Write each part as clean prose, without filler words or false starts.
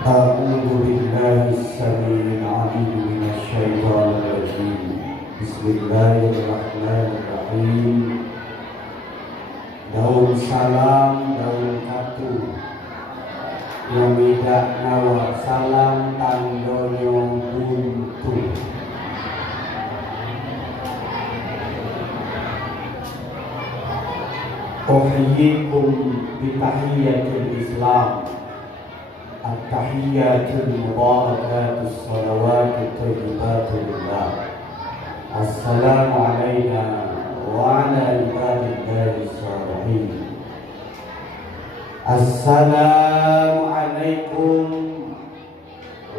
أعوذ بالله السميع العليم من الشيطان الرجيم. بسم الله الرحمن الرحيم. Daun salam, daun katu, yang tidak nawa salam tandonyo buntu. Uhyikum bitahiyyatil Islam, at-tahiyyatul mubarakatus salawatut thayyibatul lillah. Assalamu alayna wa ala ibadillahi sholihin. Assalamu alaikum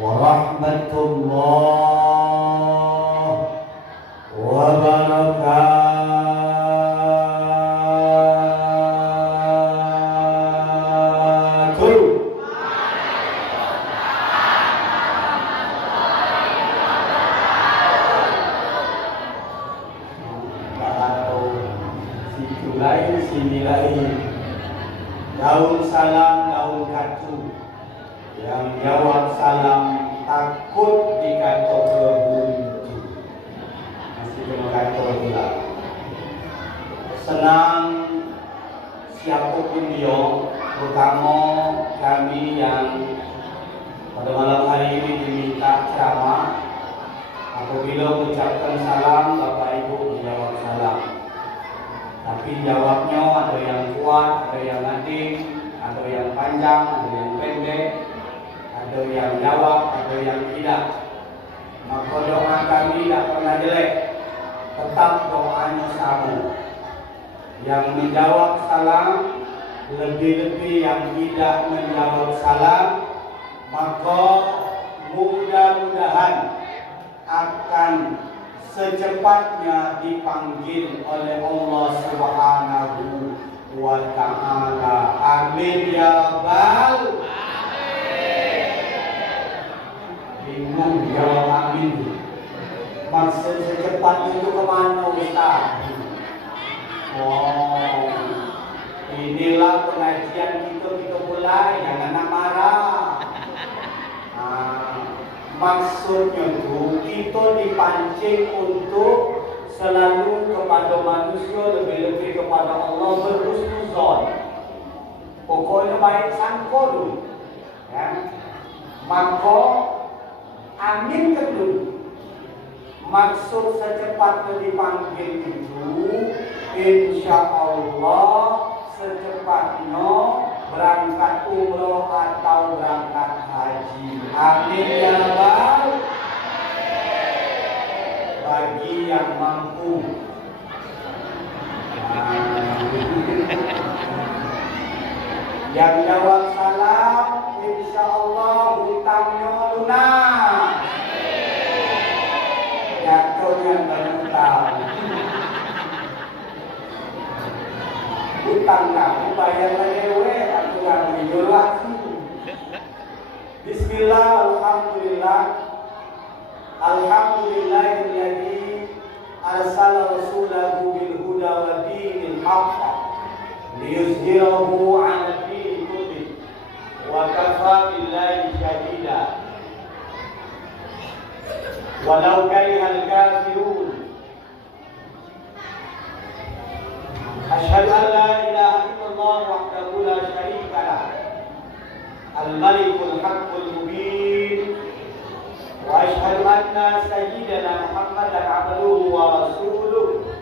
warahmatullahi wabarakatuh. Sini lain, daun salam, daun katu, yang jawab salam takut dikata berbuntu, masih kena kata pula. Senang siapapun dia, terutama kami yang pada malam hari ini diminta ceramah. Apabila mengucapkan salam, Bapak Ibu menjawab salam. Tapi jawabnya ada yang kuat, ada yang nanti, ada yang panjang, ada yang pendek, ada yang jawab, ada yang tidak. Maka doa kami tidak pernah jelek, tetap doanya sama. Yang menjawab salam, lebih-lebih yang tidak menjawab salam, maka mudah-mudahan akan secepatnya dipanggil oleh Allah Subhanahu wa ta'ala. Amin ya rabbal alamin. Bingung jawab amin. Maksud secepatnya itu kemana Ustaz? Oh, inilah pengajian kita mulai, jangan marah. Maksudnya itu kita dipancing untuk selalu kepada manusia, lebih-lebih kepada Allah, berhusnuzon. Pokoknya baik sangka dulu, ya. Maka amin dulu. Maksud secepatnya dipanggil itu, insya Allah secepatnya berangkat umroh atau berangkat haji. Amin ya rabbal alamin. Bagi yang mampu. Yang jawab salam, insya Allah hutangnya lunas. Jatuhnya berhutang. Hutang kamu bayar lewe, aku yang jujur lagi. Bismillah, alhamdulillah. Alhamdulillahilladzi arsala rasulahu bil huda wa dinil haqq liyuzhirahu 'ala dini kullih wa kafa billahi shahida. Walau karihal kafirun. Asyhadu an la ilaha illallah wahdahu la syarika lah, al-malikul haqqul mubin, wa asyhadu anna sayyidana Muhammadan abduhu wa rasuluh,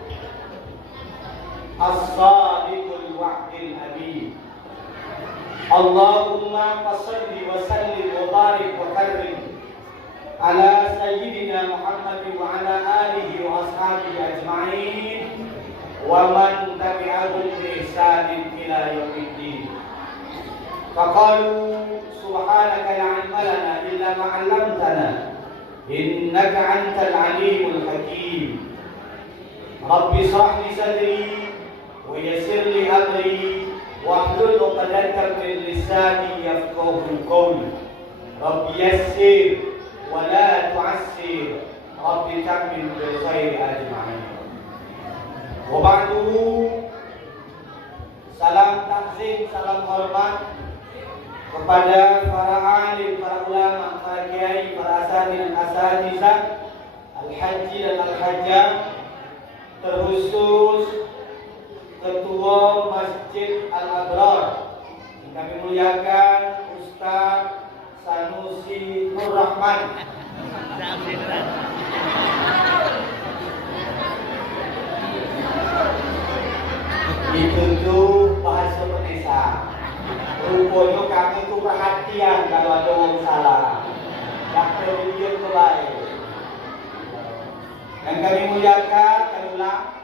as-sadiqul wa'dil amin. Allahumma salli wa sallim wa barik wa karrim ala sayyidina Muhammadin wa ala alihi wa ashabihi ajma'in wa man tabi'ahum bi ihsanin ila yaumiddin. Faqalu subhanaka la 'ilma lana illa ma 'allamtana innaka antal 'alimul hakim. Rabbi shrah li sadri wa yassir li amri wahlul 'uqdatam min lisani yafqahu qawli. Rabbi yassir wa la tu'assir. Rabbi tammim bil khairi ajma'in. Wa ba'du. Salam takzim, salam hormat kepada para alim, para ulama, para kiai, para asatidz, al-haji dan al-hajjah, terkhusus Ketua Masjid Al-Abrar yang kami muliakan Ustaz Sanusi Nur Rahman. Ditutup bahasa Indonesia. Rupanya kami itu perhatian kalau ada orang salah. Tak terlihat kembali. Yang kami muliakan, kami ulang.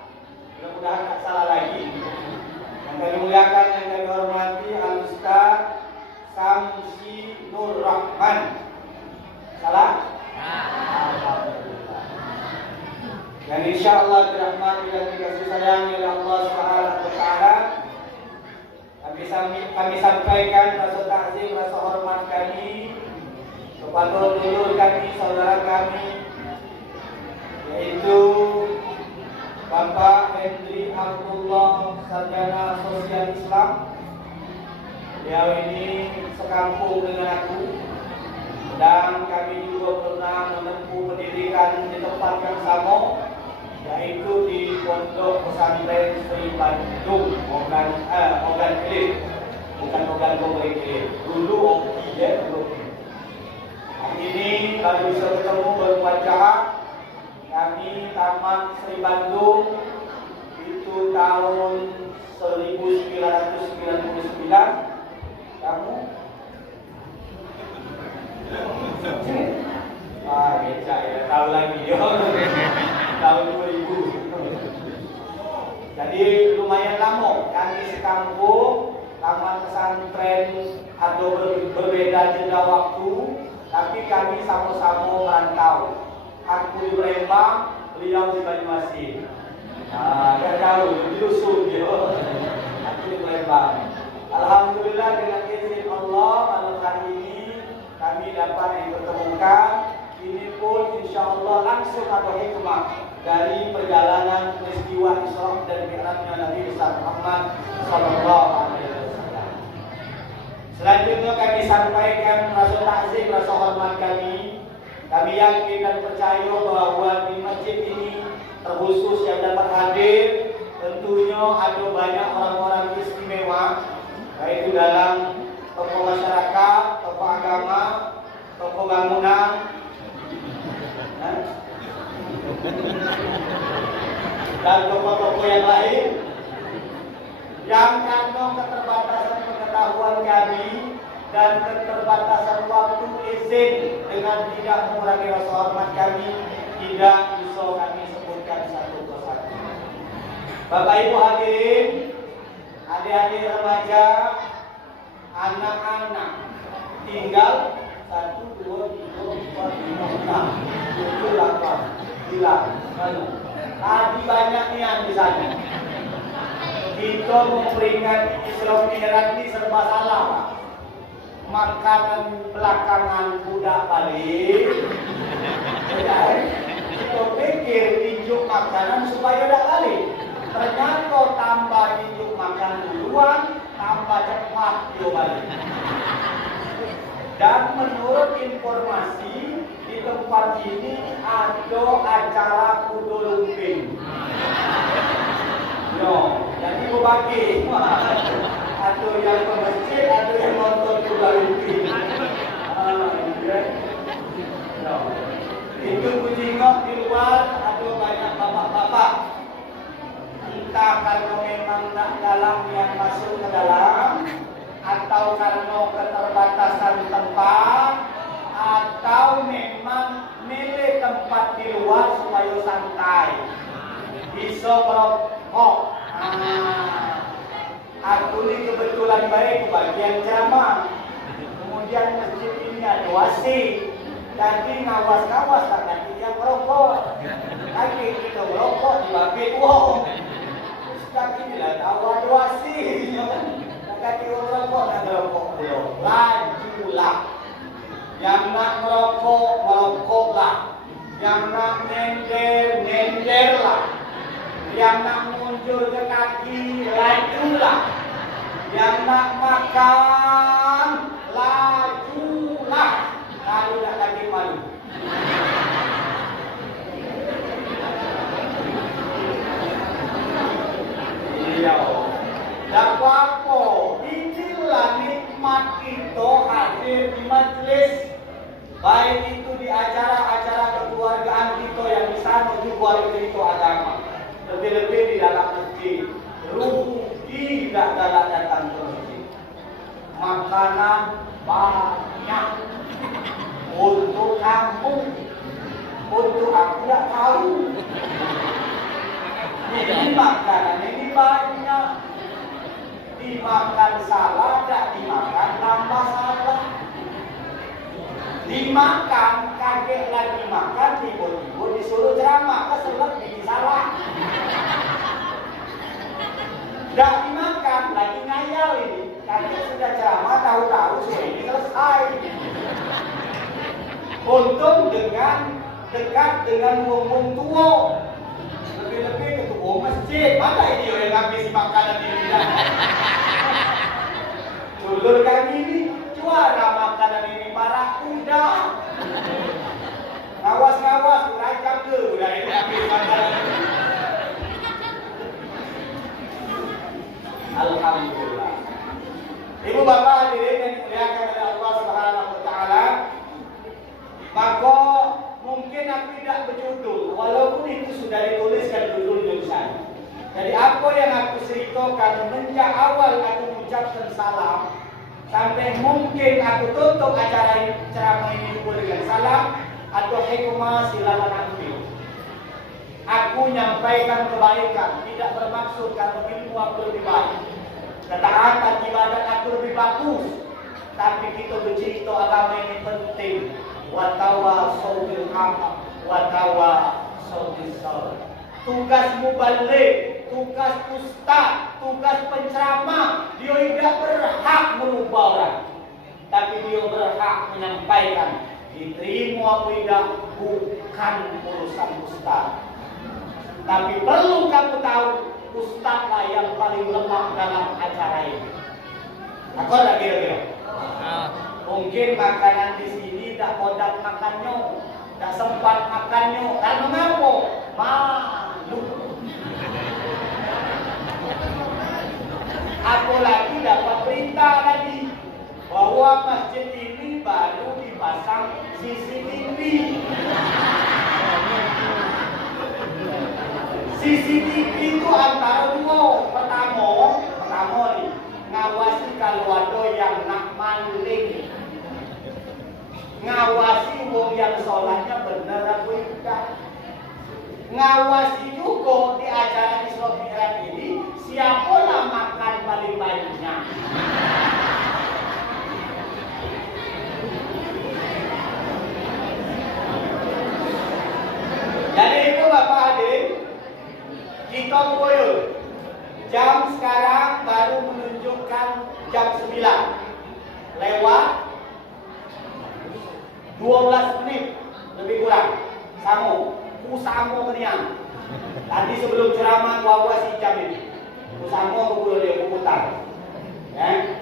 Mudah-mudahan tak salah lagi. Yang kami muliakan, yang kami hormati Al-Ustaz Sanusi Nur Rahman. Salah? Alhamdulillah. Dan insyaAllah dirahmati dan dikasih sayang oleh Allah SWT. Kami sampaikan rasa takzim, rasa hormat kami kepada dulur kami, saudara kami, yaitu Bapak Hendri Abdullah, Sarjana Sosial Islam. Beliau ini sekampung dengan aku, dan kami juga pernah menempuh pendidikan di tempat yang sama, yaitu di Pondok Pesantren Sri Bandung, Ogan Kilir, bukan Ogan Komering Kilir. Dulu Oki ya, dulu. Hari ini kalau bisa ketemu berwajah, kami tamat Sri Bandung itu tahun 1999. Kamu? Becak ya, tahu lagi yo. Tahun 2000. Jadi lumayan lama kami sekampung, taman pesantren atau berbeda jeda waktu, tapi kami sama-sama merantau. Aku di Palembang, beliau di Banyuasin. Gak jauh, di dusun yo. Aku di Palembang. Alhamdulillah dengan izin Allah malam hari ini kami dapat dipertemukan. Ini pun insya Allah langsung ada hikmah dari perjalanan peristiwa Isra dan Mi'rajnya Nabi besar Muhammad Sallallahu Alaihi Wasallam. Selanjutnya kami sampaikan rasa takzim, rasa hormat kami. Kami yakin dan percaya bahwa di masjid ini terkhusus yang dapat hadir, tentunya ada banyak orang-orang istimewa, baik itu dalam tokoh masyarakat, tokoh agama, tokoh bangunan, dan tokoh-tokoh yang lain yang karena keterbatasan pengetahuan kami dan keterbatasan waktu izin dengan tidak mengurangi rasa hormat kami, tidak bisa kami sebutkan satu persatu. Bapak Ibu hadirin, adik-adik remaja, anak-anak, tinggal 1, 2, 3, 4, 5, 6, 7, 8, 9. Tadi banyak nian di sana. Kita memperingati Isra Mi'raj ini serba salah, Pak. Makanan belakangan budak balik. Kita pikir tunjuk makanan supaya tidak balik. Ternyata tambah tunjuk makan duluan, tambah cepat dia balik. Dan menurut informasi di tempat ini ada acara kudo lumping. Jadi berbagi. Ada yang ke masjid, ada yang nonton kudo lumping. Itu kujingok di luar, ada banyak bapak-bapak. Entah karena memang tak dalam yang masuk ke dalam, atau karena keterbatasan tempat, atau memang milih tempat di luar supaya santai, bisa merokok. Aku ini kebetulan baik bagian ceramah. Kemudian masjid ini ada wasi, jadi ngawas-ngawas tak nanti yang merokok. Lagi kita merokok di bangkit uang. Ustaz inilah tahu ada wasi. Kaki orang merokok dan merokok belum. Lajulah. Yang nak merokok, merokoklah. Yang nak nyender, nyenderlah. Yang nak muncul ke kaki, lajulah. Yang nak makan, beliau. Dan apa? Inilah nikmat kita hadir di majlis. Baik itu di acara-acara kekeluargaan kita yang di sana juga itu agama. Lebih-lebih di dalam masjid. Rugi tidak dalam datang ke masjid. Makanan banyak untuk kampung, untuk aku tidak tahu. Ini makanan ini banyak. Dimakan salah, tidak dimakan tambah salah. Dimakan, kaget lagi makan, tiba-tiba disuruh ceramah, keselak bikin salah. Tidak dimakan, lagi ngayal ini. Kaget sudah ceramah, tahu-tahu sudah ini selesai. Untung dekat dengan wong tua. Lebih-lebih ketua masjid. Mana ini yang ngabisi makanan ini? Dulur kami ini juara makanan ini para kuda. Ngawas-ngawas, kuracam ke udah ini habis makanan ini. Alhamdulillah. Ibu bapak hadirin yang dimuliakan oleh Allah Subhanahu wa taala. Maka mungkin aku tidak berjudul, walaupun itu sudah dituliskan judul jurusan. Jadi apa yang aku ceritakan sejak awal aku mengucapkan salam sampai mungkin aku tutup acara ceramah ini dengan salam atau hikmah silakan ambil. Aku menyampaikan kebaikan, tidak bermaksud karena ilmu aku lebih baik, ketaatan ibadat aku lebih bagus, tapi kita bercerita agama ini penting. Watawasau bil haq watawasau bis sabr. Tugas mubalik, tugas ustaz, tugas penceramah, dia tidak berhak merubah orang, tapi dia berhak menyampaikan. Diterima atau tidak bukan urusan ustaz, tapi perlu kamu tahu ustazlah yang paling lemah dalam acara ini. Aku ada kira-kira. Mungkin makanan di sini tak kodak makannya, tak sempat makannya. Karena mengapa? Malu. Apalagi dapat berita tadi bahwa masjid ini baru dipasang CCTV. CCTV itu antara dua. Pertama nih, ngawasi kalau ada yang nak maling. Ngawasi wong yang sholatnya benar apa tidak. Ngawasi juga di acara Isra Mi'raj ini siapalah makan paling banyak. Jadi itu Bapak hadirin, kita mulai. Jam sekarang baru menunjukkan jam 9 lewat 12 menit lebih kurang. Sama kenian. Tadi sebelum ceramah gua si jam ini. Sama aku dia putar. Ya.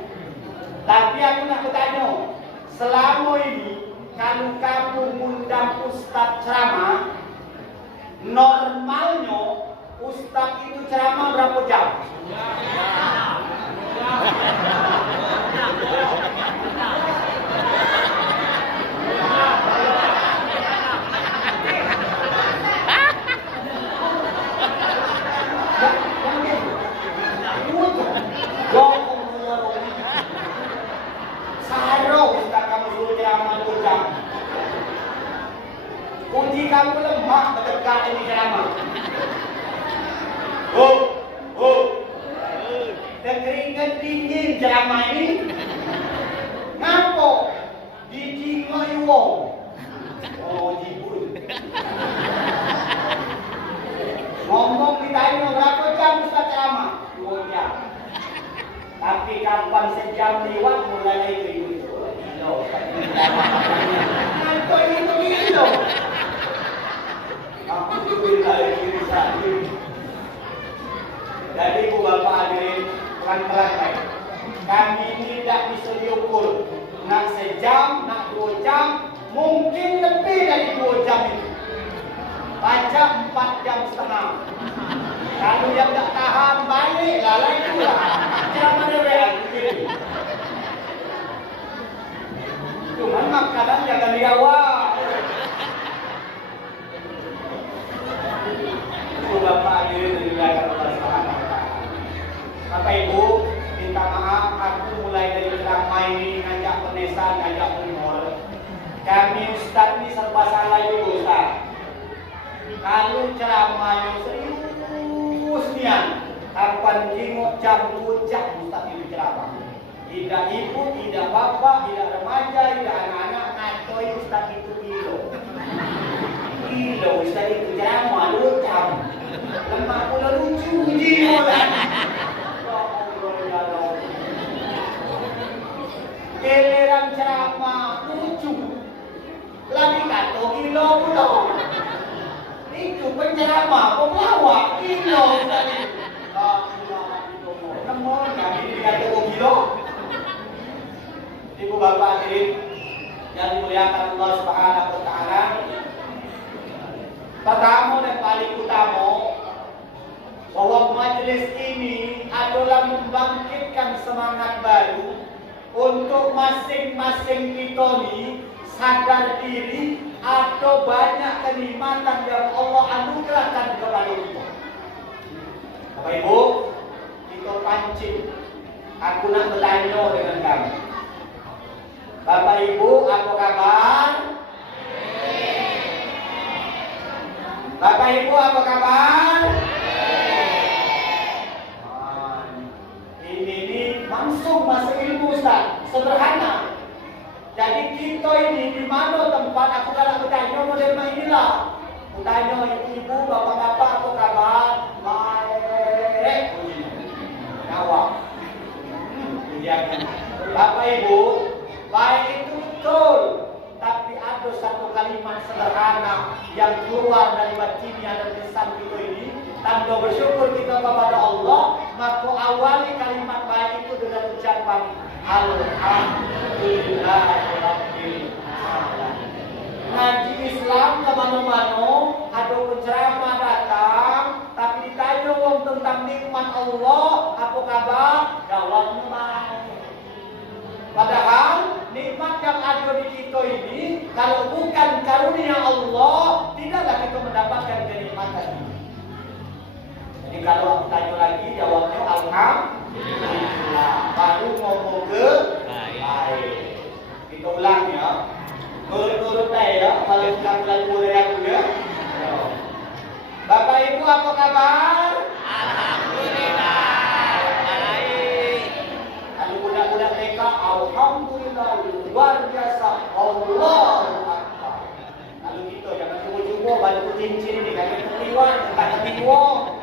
Tapi aku nak bertanya, selama ini kalau kamu mengundang ustaz ceramah, normalnya ustaz itu ceramah berapa jam? Kunci kamu lemah mendekat ini ceramah. Kekeringan dingin ceramah ini. Ngapa? Dijingoi wong. Oh, jibun. Ngomong ditanya berapa jam Ustaz ceramah? 2 jam. Tapi kapan sejam lewat mulai itu. Ngantuk itu gilo. Jadi ibu bapak hadirin, pelan-pelan baik. Kami ini tidak bisa diukur. Nak sejam, nak 2 jam, mungkin lebih dari 2 jam itu. Baca 4 jam setengah. Kalau yang tak tahan, baliklah jawab. Ibu bapak hadirin dimuliakan Allah Subhanahu wa taala. Bapak Ibu, minta maaf aku mulai dari ceramah ini ngajak penesan, ngajak umur. Kami Ustaz ini serba salah juga Ustaz. Kalau ceramahnya serius nian, kapan jenguk jam puncak Ustaz itu ceramah. Tidak ibu, tidak bapak, tidak remaja, tidak anak-anak, atau Ustaz itu kilo. Kilo Ustaz itu ceramah 2 jam. Lemak pula lucu jiwa lah. Giliran ceramah lucu. Lagi kata kilo pula. Itu penceramah, pemlawak kilo tadi. Namun kami dikata kilo. Ibu bapak hadirin yang dimuliakan Allah Subhanahu wa taala. Pertama dan paling utama bahwa majelis ini adalah membangkitkan semangat baru untuk masing-masing kita ini sadar diri atau banyak kenikmatan yang Allah anugerahkan kepada kita. Bapak Ibu, kita pancing. Aku nak bertanya dengan kamu. Bapak Ibu, apa kabar? Bapak Ibu, apa kabar? Ini langsung masuk ilmu Ustaz, sederhana. Jadi kita ini di mana tempat aku kalau bertanya model inilah. Bertanya ibu, bapak-bapak apa kabar? Baik. Jawab. Bapak Ibu, baik itu betul. Tapi ada satu kalimat sederhana yang keluar dari batinnya dan lisan kita ini. Tanda bersyukur kita kepada Allah, maka awali kalimat baik itu dengan ucapan Alhamdulillahirabbil alamin. Ngaji Islam ke mana-mana, ada penceramah datang, tapi ditanya wong tentang nikmat Allah, apa kabar? Jawabnya baik. Padahal nikmat yang ada di kita ini, kalau bukan karunia Allah, tidaklah kita mendapatkan kenikmatan ini. Jadi kalau aku tanya lagi, jawabnya Alhamdulillah. Baru ngomong ke baik. Kita ulang ya. Turut-turut ya. Kalau sudah lagu dari aku ya. Bapak Ibu apa kabar? Alhamdulillah. Baik. Kalau budak-budak TK, Alhamdulillah luar biasa. Allahu Akbar. Kalau kita jangan cuba-cuba baju cincin ini kaki ketiwan, tak ketiwan.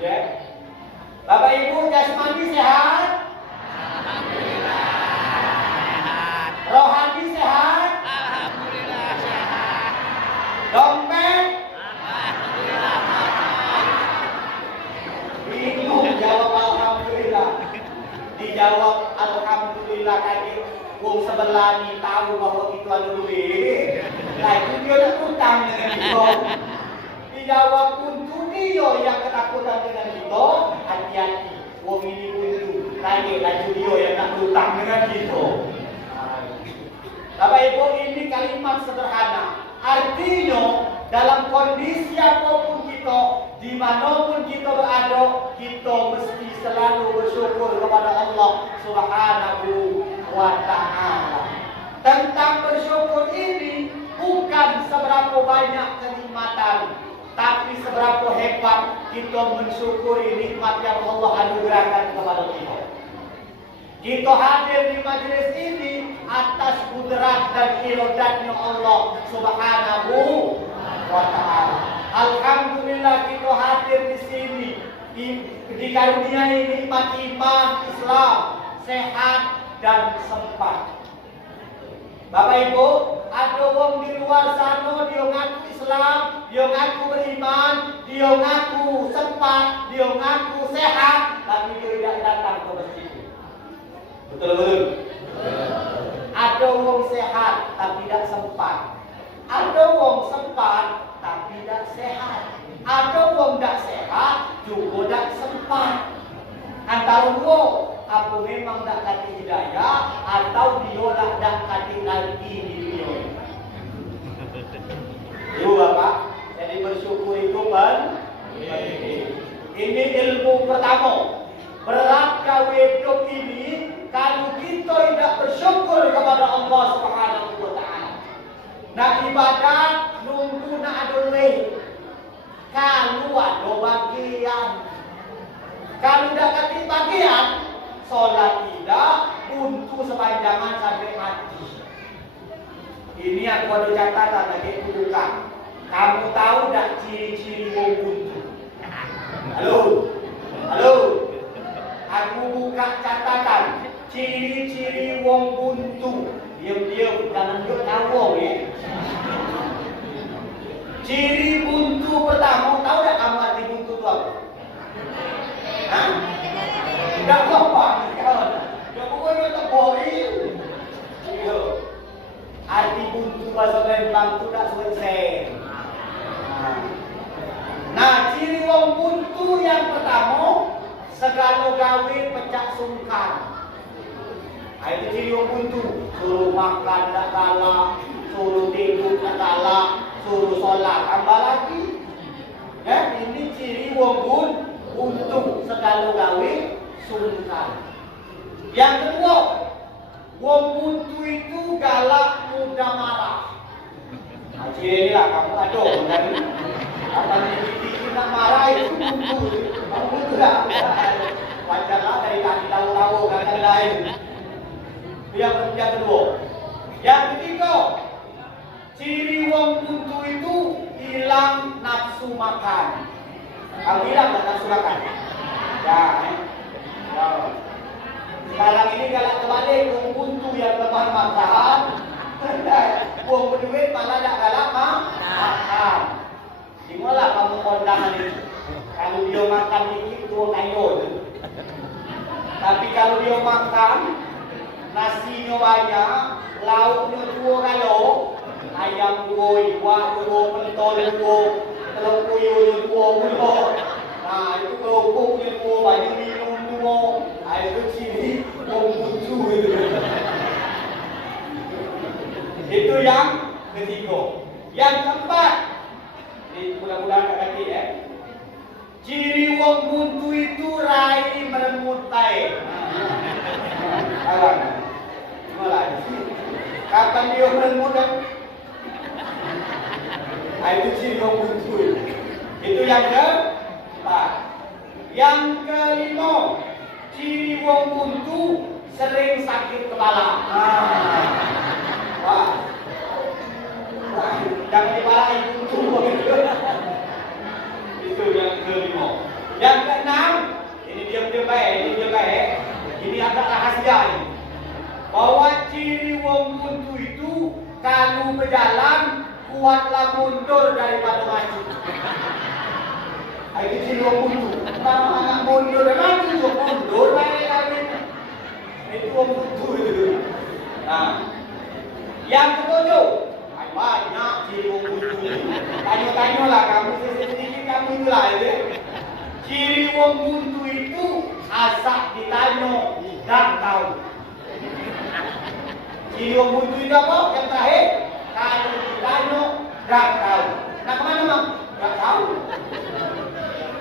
Ya. Bapak Ibu jasmani sehat? Alhamdulillah sehat. Rohani sehat? Alhamdulillah sehat. Dompet? Alhamdulillah kosong. Bingung jawab Alhamdulillah. Dijawab Alhamdulillah kaki wong sebelah ni tahu bahwa kita ada duit. Nah itu dia nak utang dengan kita. Dijawab untuk dia yang ketakutan dengan kita, hati-hati. Wong ini buntu, lagi dia yang nak berutang dengan kita. Bapak Ibu, ini kalimat sederhana. Artinya dalam kondisi apapun kita, dimanapun kita berada, kita mesti selalu bersyukur kepada Allah Subhanahu wa taala. Tentang bersyukur ini bukan seberapa banyak kenikmatan, tapi seberapa hebat kita mensyukuri nikmat yang Allah anugerahkan kepada kita. Kita hadir di majelis ini atas kudrat dan iradatnya Allah Subhanahu wa taala. Alhamdulillah kita hadir di sini dikaruniai nikmat iman Islam, sehat dan sempat. Bapak Ibu, ada orang di luar sana dia ngaku Islam, dia ngaku beriman, dia ngaku sempat, dia ngaku sehat, tapi dia tidak datang ke masjid. Betul-betul. Ada orang sehat tapi tidak sempat. Ada orang sempat tapi tidak sehat. Ada orang tidak sehat juga tidak sempat. Antara dua, apa memang tak kasih hidayah atau dia tak kasih lagi di dunia ini. Ibu Bapak, jadi bersyukur itu penting. Ini ilmu pertama. Berat kau hidup ini kalau kita tidak bersyukur kepada Allah Subhanahu wa taala. Nak ibadat nunggu nak ada duit. Kalau ada bagian. Kalau tidak kasih bagian, solat tidak buntu sepanjangan sampai mati. Ini aku ada catatan lagi buka. Kamu tahu tak ciri-ciri wong buntu? Halo? Halo? Aku buka catatan. Ciri-ciri wong buntu. Diam-diam, jangan duk tahu ya. Ciri buntu pertama, tahu tak kamu arti buntu itu apa? Hah? Tidak apa-apa. Tidak pokoknya tak boleh. Arti buntu bahasa Lembang itu tak selesai. Nah, ciri wong buntu yang pertama, segala gawe pecah sungkan. Itu ciri wong buntu. Suruh makan tak kalah, suruh tidur tak kalah, suruh sholat tambah lagi. Ya, ini ciri wong buntu, segala gawe sungkan. Yang kedua, wong buntu itu galak, mudah marah. Nah, ciri inilah kamu aduh kan. Apa dikit nak marah itu buntu. Kamu buntu tak? Wajarlah dari kaki tahu-tahu kata lain. Yang kedua. Yang ketiga, ciri wong buntu itu hilang nafsu makan. Kamu hilang tak nafsu makan? Ya, ya. Sekarang ini galak terbalik, wong buntu yang lepas makan, wong berduit malah tak galak makan. Gimana kamu kondangan itu? Kalau dia makan dikit, dua kayu. Tapi kalau dia makan, nasinya banyak, lauknya dua kalo, ayam dua, iwak dua, pentol dua, telur puyuh dua puluh. Nah itu kerupuknya dua, baju minum dua. Itu ciri wong buntu itu. Itu yang ketiga. Yang keempat, ini mudah-mudahan tak ganti ya. Ciri wong buntu itu rai meremut tai. Alang. Mulai. Kapan dia meremut kan? Itu ciri wong buntu. Itu yang keempat. Yang kelima, ciri wong buntu sering sakit kepala. Wah. Jangan dimarahi buntu. Itu yang kelima. Yang keenam, ini diam-diam baik, ini diam baik. Ini agak rahasia ini. Bahwa ciri wong buntu itu kalau berjalan kuatlah mundur daripada maju. Itu ciri wong buntu. Kalau anak mundur dan maju, mundur baik lagi. Itu wong buntu itu. Nah, yang ketujuh, banyak ciri wong buntu. Tanya-tanyalah kamu sendiri kamu itulah ya. Ciri wong buntu itu asal ditanya dan tahu. Ciri wong buntu itu apa? Yang terakhir, kalau ditanya dan tahu. Nah kemana mam? Gak tahu.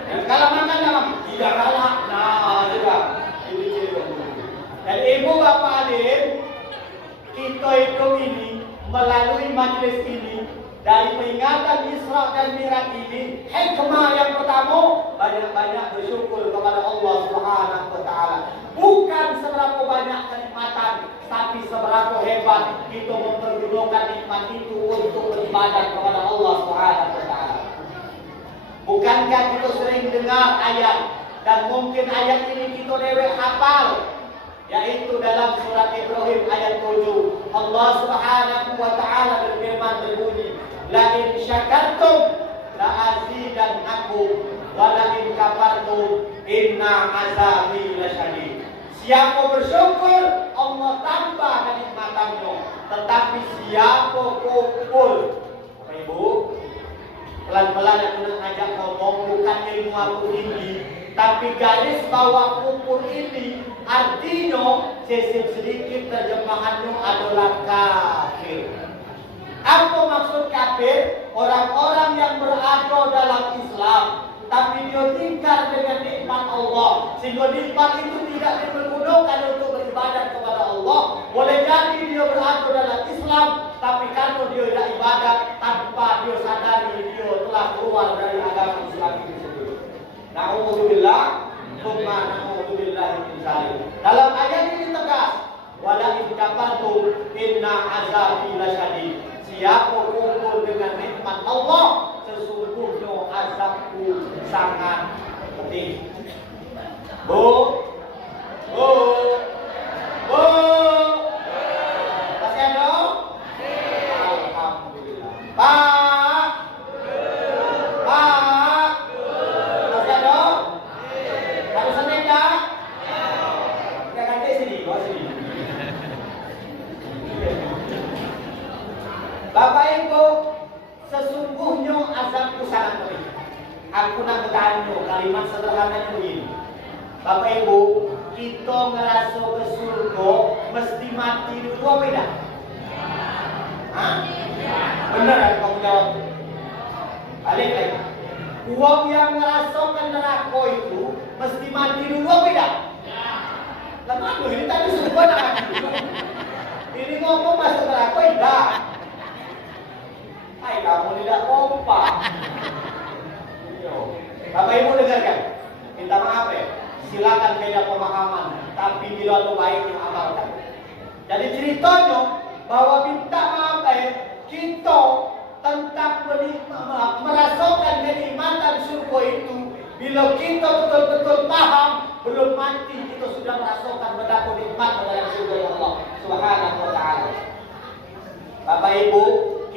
Dan kalau makan mam? Tidak kalah. Nah sudah. Ini ciri wong buntu. Dan ibu bapak adik, kita hidup ini melalui majlis ini dari peringatan Isra dan Mi'raj ini, hikmah yang pertama banyak-banyak bersyukur kepada Allah Subhanahu wa taala. Bukan seberapa banyak kenikmatan, tapi seberapa hebat kita mempergunakan nikmat itu untuk beribadah kepada Allah Subhanahu wa taala. Bukankah kita sering dengar ayat dan mungkin ayat ini kita dewek hafal, yaitu dalam surat Ibrahim ayat 7. Allah Subhanahu wa taala berfirman berbunyi, la in syakartum la azidannakum wa la in kafartum inna azabi lasyadid. Siapa bersyukur, Allah tambah kenikmatannya. Tetapi siapa kufur, Bapak Ibu, pelan-pelan aku nak ajak ngomong, bukan ilmu aku tinggi, tapi garis bawah kufur ini artinya sedikit terjemahannya adalah kafir. Apa maksud kafir? Orang-orang yang berada dalam Islam tapi dia tinggal dengan nikmat Allah, sehingga nikmat itu tidak dipergunakan untuk beribadat kepada Allah. Boleh jadi dia berada dalam Islam, tapi karena dia tidak ibadat, tanpa dia sadari dia telah keluar dari agama Islam itu sendiri. Na'udzubillah, tsumma na'udzubillah min dzalik. Dalam ayat ini tegas, wala in kafartum inna azabi lasyadid. Siapa kufur dengan nikmat Allah, sesungguhnya azabku sangat pedih. Bu, masih ada? Alhamdulillah. Pak, masih ada? Harus seneng tak? Kita ganti sini, bawa sini. Bapak Ibu, sesungguhnya azabku sangat pedih. Aku nak bertanya kalimat sederhananya begini. Bapak Ibu, kita ngerasa ke surga mesti mati dulu apa tidak? Hah? Benar kan kamu jawab? Balik lagi. Uang yang ngerasa ke neraka itu mesti mati dulu apa tidak? Lama ini tadi surga nak mati dulu. Ini ngomong masuk neraka tidak? Hai, kamu tidak kompak. Bapak Ibu dengarkan, minta maaf ya, silakan beda pemahaman, tapi bila itu baik yang amalkan. Jadi ceritanya bahwa minta maaf kita tentang merasakan kenikmatan surga itu, bila kita betul-betul paham, belum mati kita sudah merasakan betapa nikmat dalam surga Allah Subhanahu wa taala. Bapak Ibu,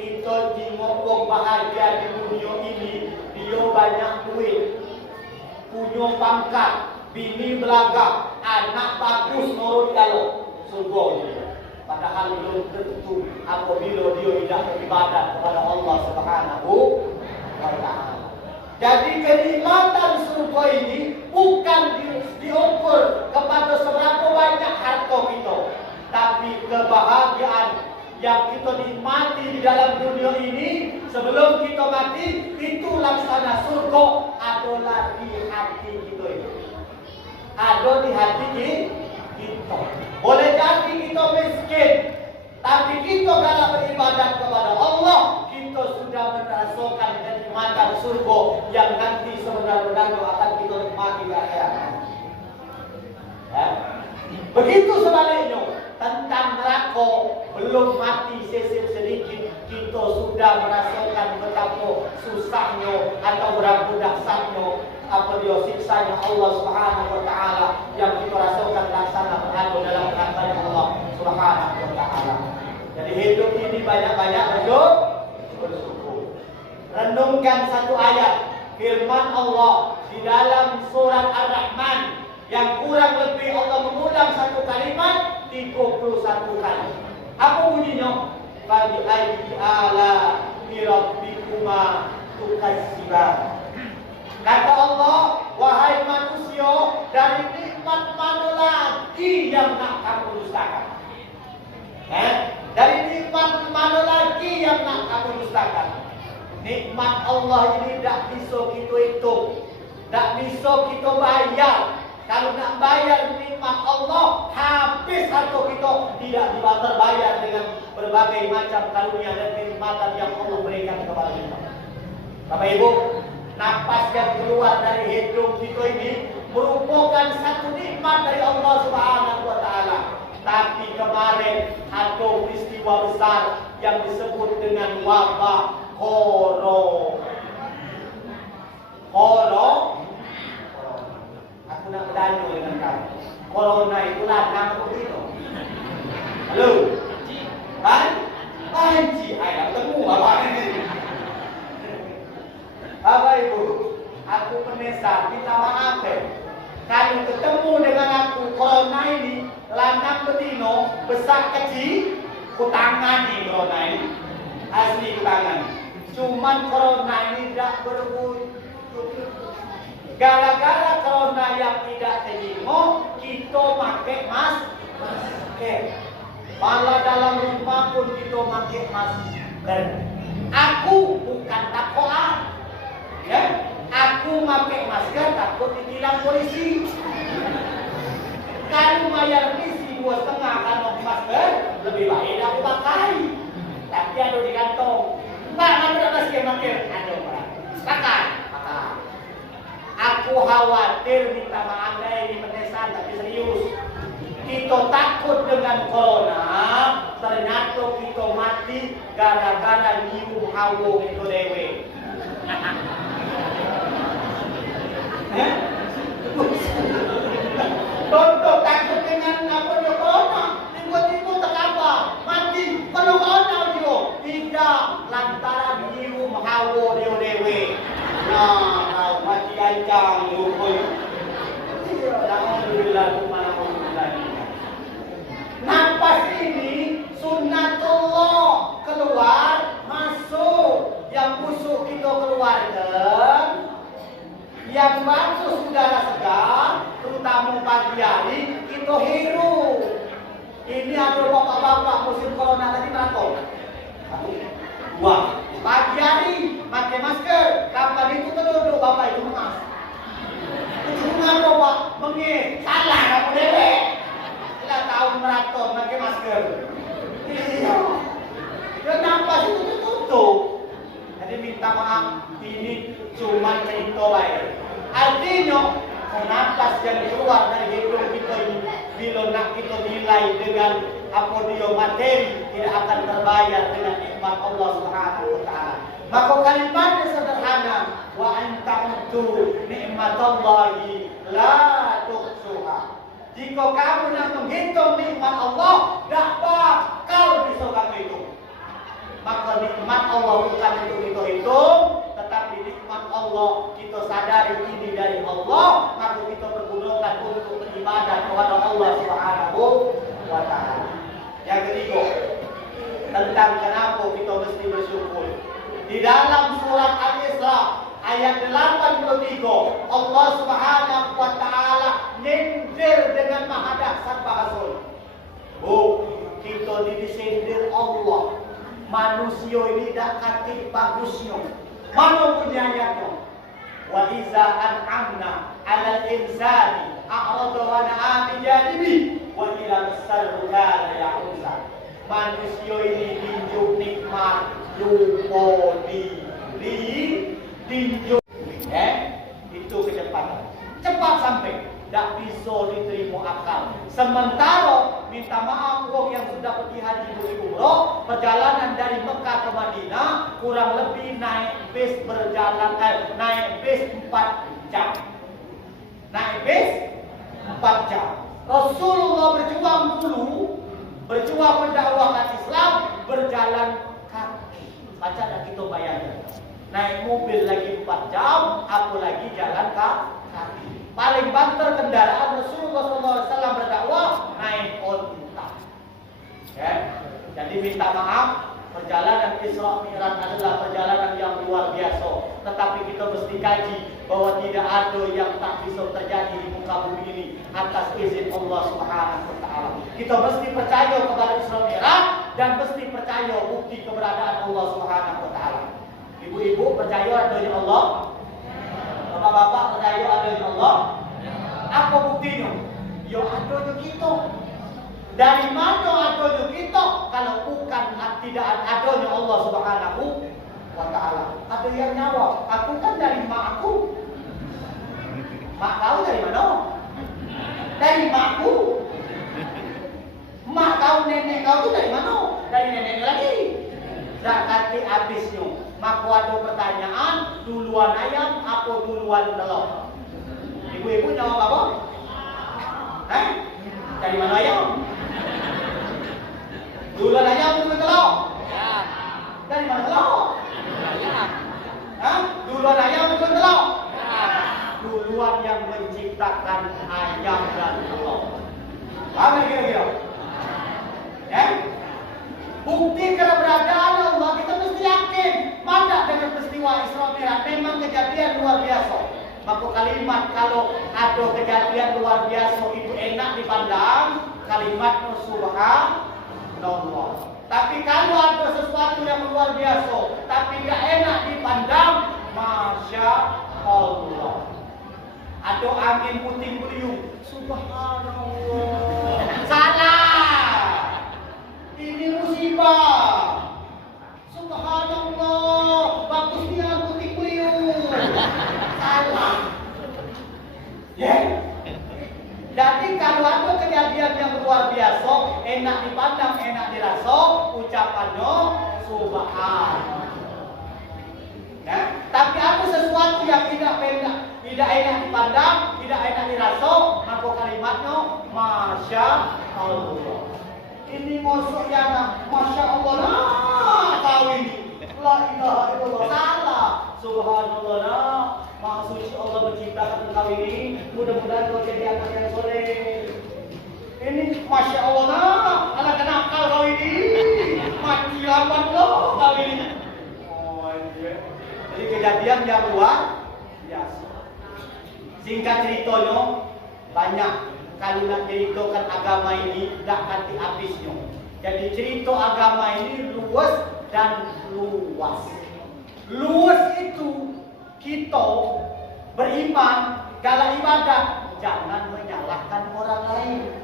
kita ngomong bahagia di dunia ini, dia banyak duit, punya pangkat, bini belaga, anak bagus menurut kalau surga ini. Padahal belum tentu apabila dia tidak beribadat kepada Allah Subhanahu wa taala. Jadi kenikmatan surga ini bukan diukur kepada seberapa banyak harta kita, tapi kebahagiaan yang kita nikmati di dalam dunia ini sebelum kita mati itu laksana surga adalah di hati kita itu. Ada di hati kita. Boleh jadi kita miskin, tapi kita kalau beribadat kepada Allah, kita sudah merasakan kenikmatan surga yang nanti sebenarnya akan kita nikmati di akhirat. Ya. Begitu sebaliknya. Tentang neraka belum mati sesin sedikit kita sudah merasakan betapa susahnya atau berapa dahsyatnya apa dia siksanya Allah Subhanahu wa taala yang kita rasakan laksana berada dalam rahmat Allah Subhanahu wa taala. Jadi hidup ini banyak-banyak bersyukur. Renungkan satu ayat firman Allah di dalam surat Ar-Rahman yang kurang lebih Allah mengulang satu kalimat 31 kali. Apa bunyinya? Bagi ayyi ala rabbikuma tukadziban. Kata Allah, wahai manusia, dari nikmat mana lagi yang nak kamu dustakan? Dari nikmat mana lagi yang nak kamu dustakan? Nikmat Allah ini tidak bisa kita hitung, tidak bisa kita bayar. Kalau nak bayar nikmat Allah, habis harta kita tidak terbayar dengan berbagai macam karunia dan kenikmatan yang Allah berikan kepada kita. Bapak Ibu, napas yang keluar dari hidung kita ini merupakan satu nikmat dari Allah Subhanahu wa taala. Tapi kemarin ada peristiwa besar yang disebut dengan wabah corona. Aku nak bertanya dengan kamu. Corona itu ladang atau begitu? Halo? Kan? Panci. Ayah ketemu apa ini? Bapak Ibu, aku penasaran, minta maaf kalau ketemu dengan aku corona ini, lanang betino, besar kecil, kutangani corona ini. Asli kutangani. Cuman corona ini tidak berwujud. Gara-gara corona yang tidak terima, kita pakai masker. Malah dalam rumah pun kita pakai masker. Aku bukan takoan. Ya, aku pakai masker takut ditilang polisi. Kalau bayar misi 2,5 kantong masker, lebih baik aku pakai. Tapi ada di kantong. Pak, ada masker. Aduh, Pak. Pakai. Aku khawatir minta maaf ini penesan, tapi serius. Kita takut dengan corona, ternyata kita mati gara-gara nyium hawa itu dewe. Contoh takut dengan apa dia corona, tiba-tiba terkabah, mati. Kalau corona dia tidak lantaran nyium hawa dia dewe. Nah, mati ancang lupa. Alhamdulillah, nafas ini sunnatullah, keluar masuk, yang busuk kita keluarkan, yang bagus udara segar, terutama pagi hari kita hirup. Ini ada bapak-bapak musim corona tadi berapa? 2. Pagi hari pakai masker, kapan itu duduk bapak itu mengas. Itu mengapa Pak? Salah kamu dewek. Kita tahu maraton pakai masker. Iya. Ya nafas itu tertutup. Jadi minta maaf, ini cuma cerita baik. Artinya nafas yang keluar dari hidung kita ini, bila nak kita nilai dengan apa dia materi, tidak akan terbayar dengan nikmat Allah Subhanahu wa taala. Maka kalimatnya sederhana, wa antamtu nikmatallahi la tuhsuha. Jika kamu nak menghitung nikmat Allah, tak bakal bisa kamu hitung. Maka nikmat Allah bukan untuk kita hitung, tetapi nikmat Allah kita sadari ini dari Allah, maka kita pergunakan untuk beribadah kepada Allah Subhanahu wa taala. Yang ketiga, tentang kenapa kita mesti bersyukur. Di dalam surat Al-Isra ayat 83, Allah Subhanahu wa taala nyindir dengan maha dahsyat bahasa. Kita disindir Allah. Manusia ini dak kati bagusnya. Mana punya ayatnya? Wa iza an'amna 'alal insani a'rada wa na'a bi janibi wa ila masarru kana ya'usa. Manusia ini tinjuk nikmat lupa diri, tinjuk itu kecepatan. Cepat sampai, tak bisa diterima akal. Sementara minta maaf orang yang sudah pergi haji dan umrah, perjalanan dari Mekah ke Madinah kurang lebih naik bis berjalan naik bis 4 jam. Naik bis 4 jam. Rasulullah berjuang mendakwahkan Islam berjalan kaki. Baca dan kita bayangkan. Naik mobil lagi 4 jam, apalagi jalan kaki. Paling banter kendaraan Rasulullah SAW berdakwah naik onta. Ya. Jadi minta maaf, perjalanan Isra Mi'raj adalah perjalanan yang luar biasa. Tetapi kita mesti kaji bahwa tidak ada yang tak bisa terjadi di muka bumi ini atas izin Allah Subhanahu wa taala. Kita mesti percaya kepada Isra Mi'raj dan mesti percaya bukti keberadaan Allah Subhanahu wa taala. Ibu-ibu percaya adanya Allah? Bapak-bapak percaya adanya Allah? Apa buktinya? Ya adanya kita. Dari mana adanya kita kalau bukan tidak adanya Allah Subhanahu wa taala? Ada yang nyawa, aku kan dari mak aku. Mak kau dari mana? Dari makku. Mak kau, nenek kau itu dari mana? Dari nenek lagi. Zakati habisnya. Maka ada pertanyaan, duluan ayam apa duluan telur? Ibu-ibu jawab apa? Dari mana ayam? Duluan ayam duluan telur? Ya. Dari mana telur? Ya. Duluan ayam duluan telur? Ya. Duluan yang menciptakan ayam dan telur. Paham kira-kira? Ya? Bukti keberadaan Allah kita mesti yakin. Pada dengan peristiwa Isra Mi'raj memang kejadian luar biasa. Maka kalimat kalau ada kejadian luar biasa itu enak dipandang, kalimat subhanallah. Tapi kalau ada sesuatu yang luar biasa, tapi gak enak dipandang, Masya Allah. Ada angin puting beliung, subhanallah. Salah. Ini musibah. Subhanallah. Bagusnya puting beliung. Salah. Ya. Jadi kalau ada kejadian yang luar biasa, enak dipandang, enak dirasa, ucapannya subhanallah. Ya? Tapi ada sesuatu yang tidak enak dipandang, tidak enak dirasa, maka kalimatnya Masya Allah. Ini maksudnya Masya Allah, nah tahu ini. La ilaha illallah, salah. Subhanallah, nah Maha suci Allah menciptakan engkau ini. Mudah-mudahan kau jadi anak yang soleh. Ini Masya Allah, nah anak nakal kau ini. Mati lapan lo kau ini. Oh iya. Jadi kejadian yang luar biasa. Singkat ceritanya banyak. Kalau nak ceritakan agama ini tak ganti habisnya. Jadi cerita agama ini luas dan luas. Luas itu kita beriman, kalau ibadat jangan menyalahkan orang lain.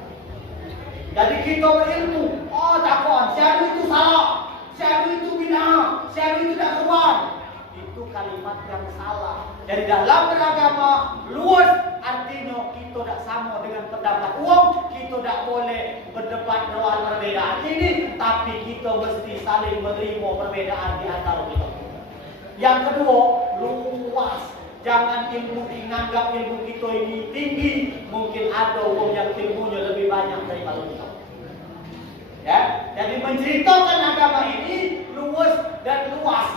Jadi kita berilmu, oh takut, syahdu itu salah, syahdu itu bid'ah, syahdu itu tak keruan. Itu kalimat yang salah. Jadi dalam beragama luas artinya kita tak sama dengan pendapat umum, kita tak boleh berdebat soal perbedaan ini, tapi kita mesti saling menerima perbedaan di antara kita. Yang kedua, luas. Jangan ilmu dianggap ilmu kita ini tinggi. Mungkin ada orang yang ilmunya lebih banyak daripada kita. Ya, jadi menceritakan agama ini luas dan luas.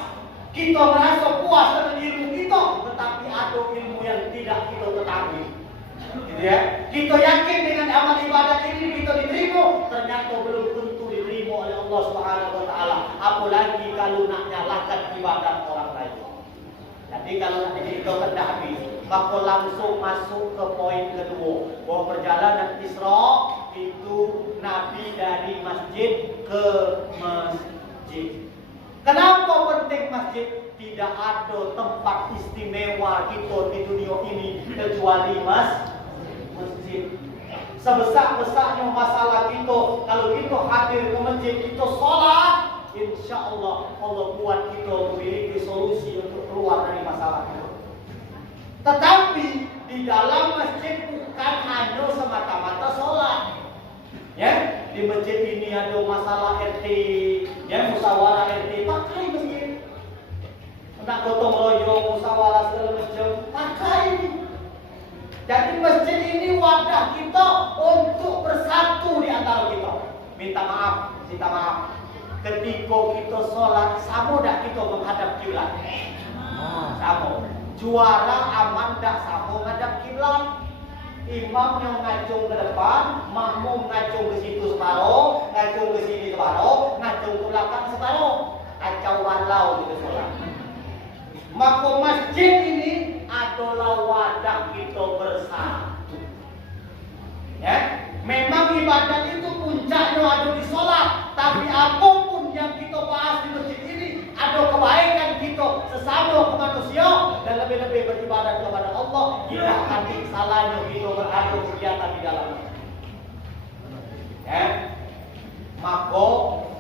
Kita merasa puas dengan ilmu kita, tetapi ada ilmu yang tidak kita ketahui. Gitu ya. Kita yakin dengan amal ibadat ini kita diterima, ternyata belum tentu diterima oleh Allah Subhanahu wa taala. Apalagi kalau nak nyalahkan ibadat orang lain. Jadi kalau nak ceritakan dah habis, maka langsung masuk ke poin kedua. Bahwa perjalanan Isra itu Nabi dari masjid ke masjid. Kenapa penting masjid? Tidak ada tempat istimewa kita di dunia ini kecuali masjid. Sebesar-besarnya masalah kita, kalau kita hadir ke masjid, kita sholat, insya Allah Allah buat kita memiliki solusi untuk keluar dari masalah kita. Tetapi di dalam masjid bukan hanya semata-mata sholat. Ya, di masjid ini ada masalah RT, ya musyawarah RT, pakai masjid. Nak gotong royong, musyawarah segala macam, pakai. Jadi masjid ini wadah kita untuk bersatu di antara kita. Minta maaf. Ketika kita sholat, sama tak kita menghadap kiblat? Sama. Juara aman tak sama menghadap kiblat? Imam yang ngacung ke depan, makmum ngacung ke situ separuh, ngacung ke sini separuh, ngacung ke belakang separuh. Kacau balau gitu sholat. Maka masjid ini adalah wadah kita bersatu. Ya, memang ibadat itu puncaknya ada di sholat, tapi apapun yang kita bahas di masjid ini, ada kebaikan kita sesama manusia dan lebih-lebih beribadat kepada Allah. Tidak akan salahnya kita berada kegiatan di dalamnya. Ya, maka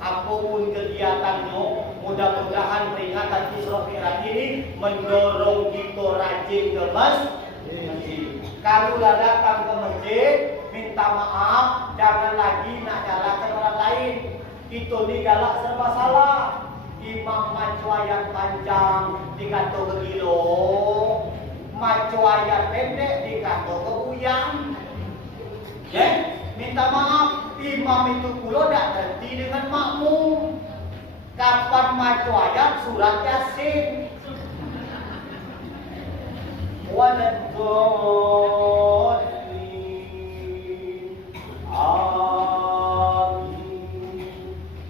apapun kegiatannya, mudah-mudahan peringatan Isra Mi'raj ini mendorong kita rajin ke masjid. Kalau datang ke masjid, minta maaf, jangan lagi nak nyalahkan orang lain. Kita ni galak serba salah. Imam macu ayat panjang dikata begilo, macu ayat pendek dikata kebuyang. Ya, minta maaf, imam itu pula tak berhenti dengan makmum. Kapan macu ayat surat Yasin? Waladhdallin. Amin.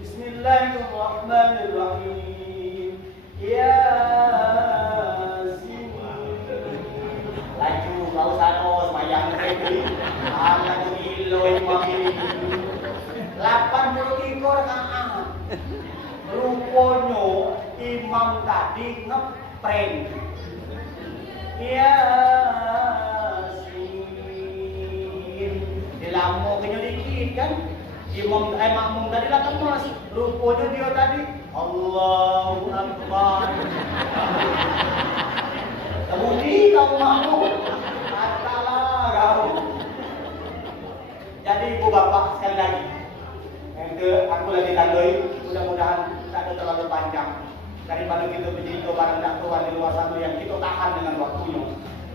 Bismillahirrahmanirrahim. Yasin. Laju kau sana semayang negeri. Allah gilo imam ini. 83 rakaat. Rupanya imam tadi ngeprank. Yasin. Dilamo kenya dikit kan. Makmum tadi lah kemas. Rupanya dia tadi Allahu Akbar. Terbukti kau makmum. Katalah kau. Jadi ibu bapak sekali lagi. Aku lagi tandai. Mudah-mudahan tak ada terlalu panjang. Daripada kita bercerita barang dakwaan di luar sana yang kita tahan dengan waktunya.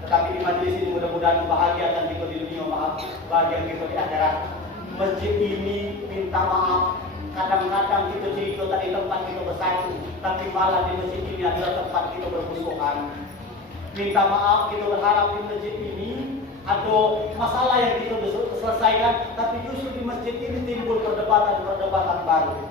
Tetapi di majlis ini mudah-mudahan bahagiakan kita di dunia, bahagia kita di akhirat. Masjid ini minta maaf. Kadang-kadang kita cerita tadi tempat kita bersatu, tapi malah di masjid ini adalah tempat kita bermusuhan. Minta maaf, kita berharap di masjid ini ada masalah yang kita bisa selesaikan, tapi justru di masjid ini timbul perdebatan baru.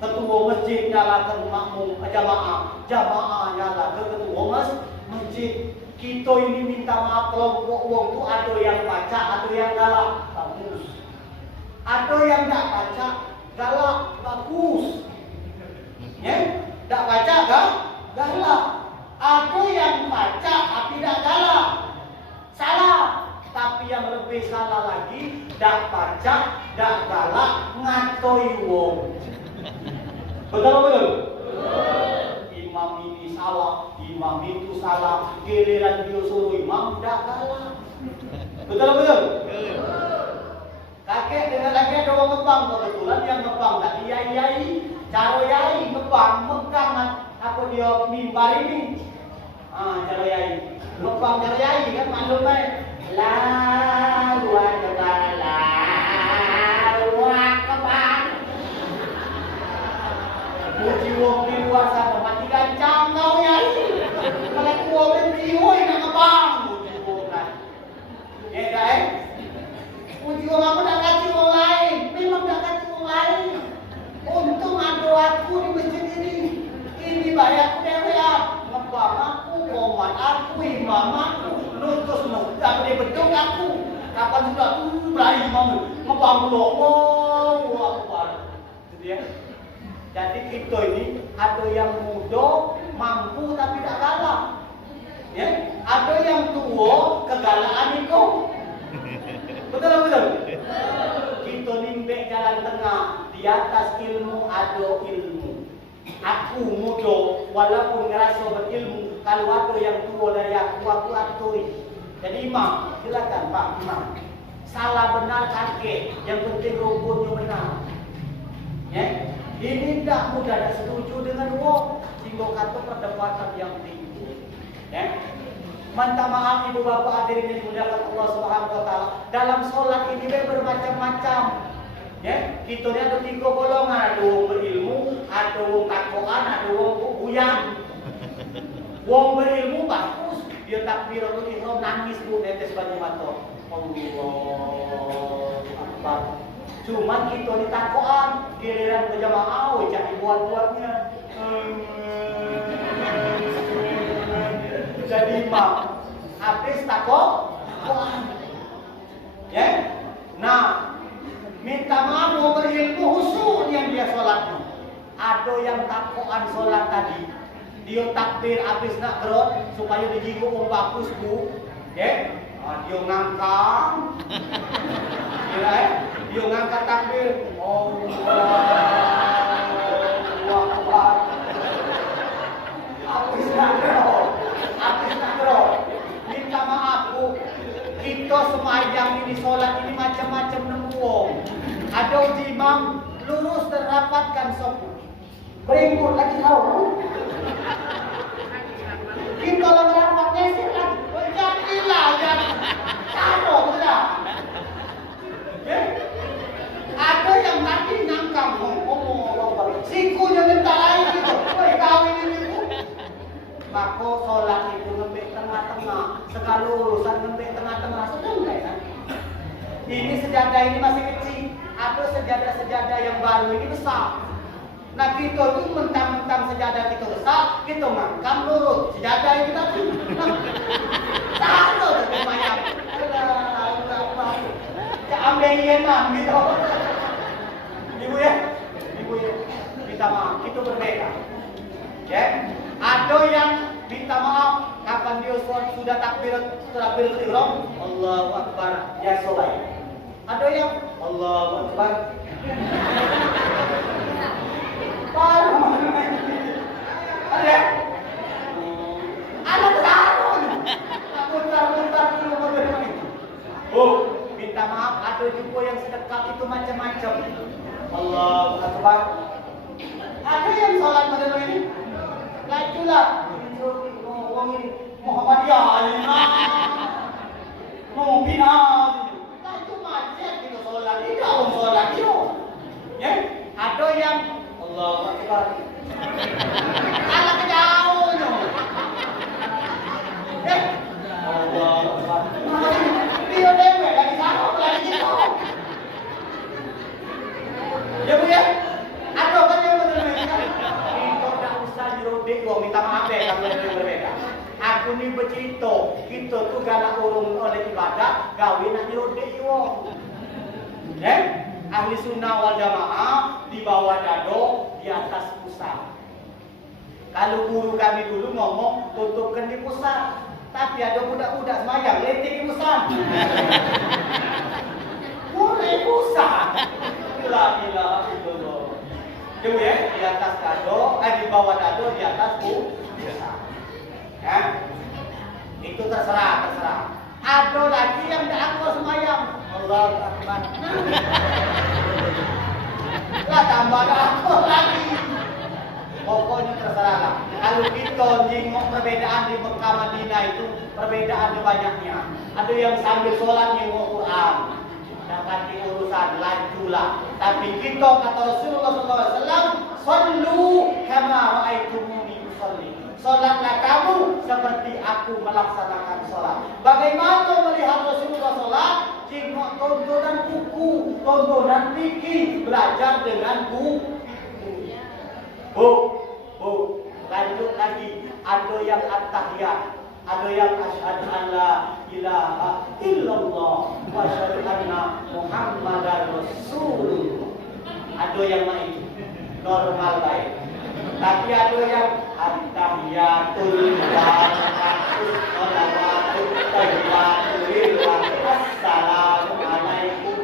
Ketua masjid nyalakan makmum jamaah, jamaah nyalakan ketua masjid. Kita ini minta maaf kelompok uang itu ada yang baca, ada yang galak, bagus. Ada yang tak baca, galak, bagus. Ya, tak baca kan? Galak. Ada yang baca tapi tak galak, salah. Tapi yang lebih salah lagi, tak baca, tak galak, ngatoi wong. Betul? Imam ini salah, imam itu salah. Giliran dia suruh imam, tak galak. Betul? Kakek dengan kakek ada orang ngebang, kebetulan yang ngebang tadi yai, cara yai ngebang, megang apa dia mimbar ini. Cara yai, ngebang cara yai kan maklum kan. Allahu Akbar, Allahu Akbar. Puji wong di luar sana mati gancang kau yai. Kalau gua benci woi nak ngebang, puji wong kan. Puji wong aku tak kasih wong lain, memang tak kasih wong lain. Untung ada aku di masjid ini. Ini bayarku dewean. Ngebang aku, komat aku, imam aku, nutus masjid dia beduk aku. Kapan sudah berani imam ngebang Allahu Akbar. Jadi kita ini ada yang muda, mampu tapi tak galak. Ya, ada yang tua, kegalakan itu. Betul? Kita nimbek jalan tengah, di atas ilmu ada ilmu. Aku muda, walaupun ngerasa berilmu, kalau ada yang tua dari aku akui. Jadi imam, silakan Pak Imam. Salah benar kakek, yang penting rukunnya benar. Ya, ini tidak mudah, tidak setuju dengan wong, sehingga kata perdebatan yang tinggi. Ya. Minta maaf ibu bapak hadirin yang dimuliakan Allah Subhanahu wa taala. Dalam sholat ini bermacam-macam. Ya, kita ni ada 3 golongan, ada wong berilmu, ada wong takoan, ada wong buyang. Wong berilmu bagus, dia takbiratul ihram nangis bu netes banyu mata. Allahu Akbar. Cuman kita ni takoan, giliran berjamaah, cari buat-buatnya. Jadi imam, habis takoan. Ya, nah. Minta maaf mau berilmu khusyuk yang dia sholatnya. Ada yang takoan sholat tadi, dia takbir habis nak berot supaya dijinggu orang bagus bu. Ya, dia ngangkang. Dia ngangkat takbir. Allahu Akbar. Habis nak berot. Minta maaf bu. Kita semayang ini, sholat ini macam-macam nembung. Ada uji imam, lurus dan rapatkan sopu. Berikut lagi tahu. Kita lagi rapat geser lagi. Jadilah yang taruh sudah. Ada yang tadi ngangkang ngomong. Sikunya minta lain gitu. Woi kau ini. Maka sholat itu ngebek tengah-tengah, segala urusan ngebek tengah-tengah, sedang kan? Ini sejadah ini masih kecil, ada sejadah-sejadah yang baru ini besar. Nah kita itu mentang-mentang sejadah kita besar, kita ngangkang lurus sejadah ini tadi. Taruh dari mayat. Ambil yenan gitu. Ibu ya. minta maaf, itu berbeda. Ya, ada yang minta maaf kapan dia sudah takbiratul ihram, Allahu Akbar, ya soleh. Ada yang Allahu Akbar. Parah. Ada? Ada taruh. Mutar dulu bagaimana itu. Oh, minta maaf, ada juga yang sedekap itu macam-macam. Allahu Akbar. Ada yang salat pada ini. Lajulah. Muhammadiyah. Mau bina. Laju macet itu salat. Tidak orang salat itu. Ya, ada yang Allahu Akbar. Anak jauhnya. Allahu Akbar. Dia dewe lagi sana lagi gitu. Ya Bu ya. Ada kan yang berbeda. Kita tak usah nyeruduk gua minta maaf ya kalau yang berbeda. Aku ni bercerita, kita tu galak urung oleh ibadat, gawe nak nyeruduk yo. Ya? Ahli sunnah wal jamaah di bawah dado, di atas pusat. Kalau guru kami dulu ngomong tutupkan di pusat, tapi ada budak-budak semayang letik di pusat. Boleh pusat. La ilaha illallah. Jadi ya, di atas dado, di bawah dado, di atas pusat. Ya, itu terserah. Ada lagi yang tidak aku semayang. Allahu Akbar. Lah tambah aku lagi. Pokoknya terserahlah. Kalau kita jengok perbedaan di Mekah Madinah itu perbedaan banyaknya. Ada yang sambil sholat jengok Quran. Dan ganti urusan lajulah. Tapi kita kata Rasulullah SAW, "Sallu kama ra'aitumuni usolli." Sholatlah kamu seperti aku melaksanakan sholat. Bagaimana melihat Rasulullah sholat? Jengok tontonan buku, tontonan fikih, belajar dengan buku. Lanjut lagi. Ada yang at-tahiyat, ada yang asyhadu an la ilaha illallah wa asyhadu anna Muhammadar Rasulullah. Ada yang lain normal baik. Tapi ada yang at-tahiyatul barakatuh sholawatu thayyibatulillah assalamu alaikum.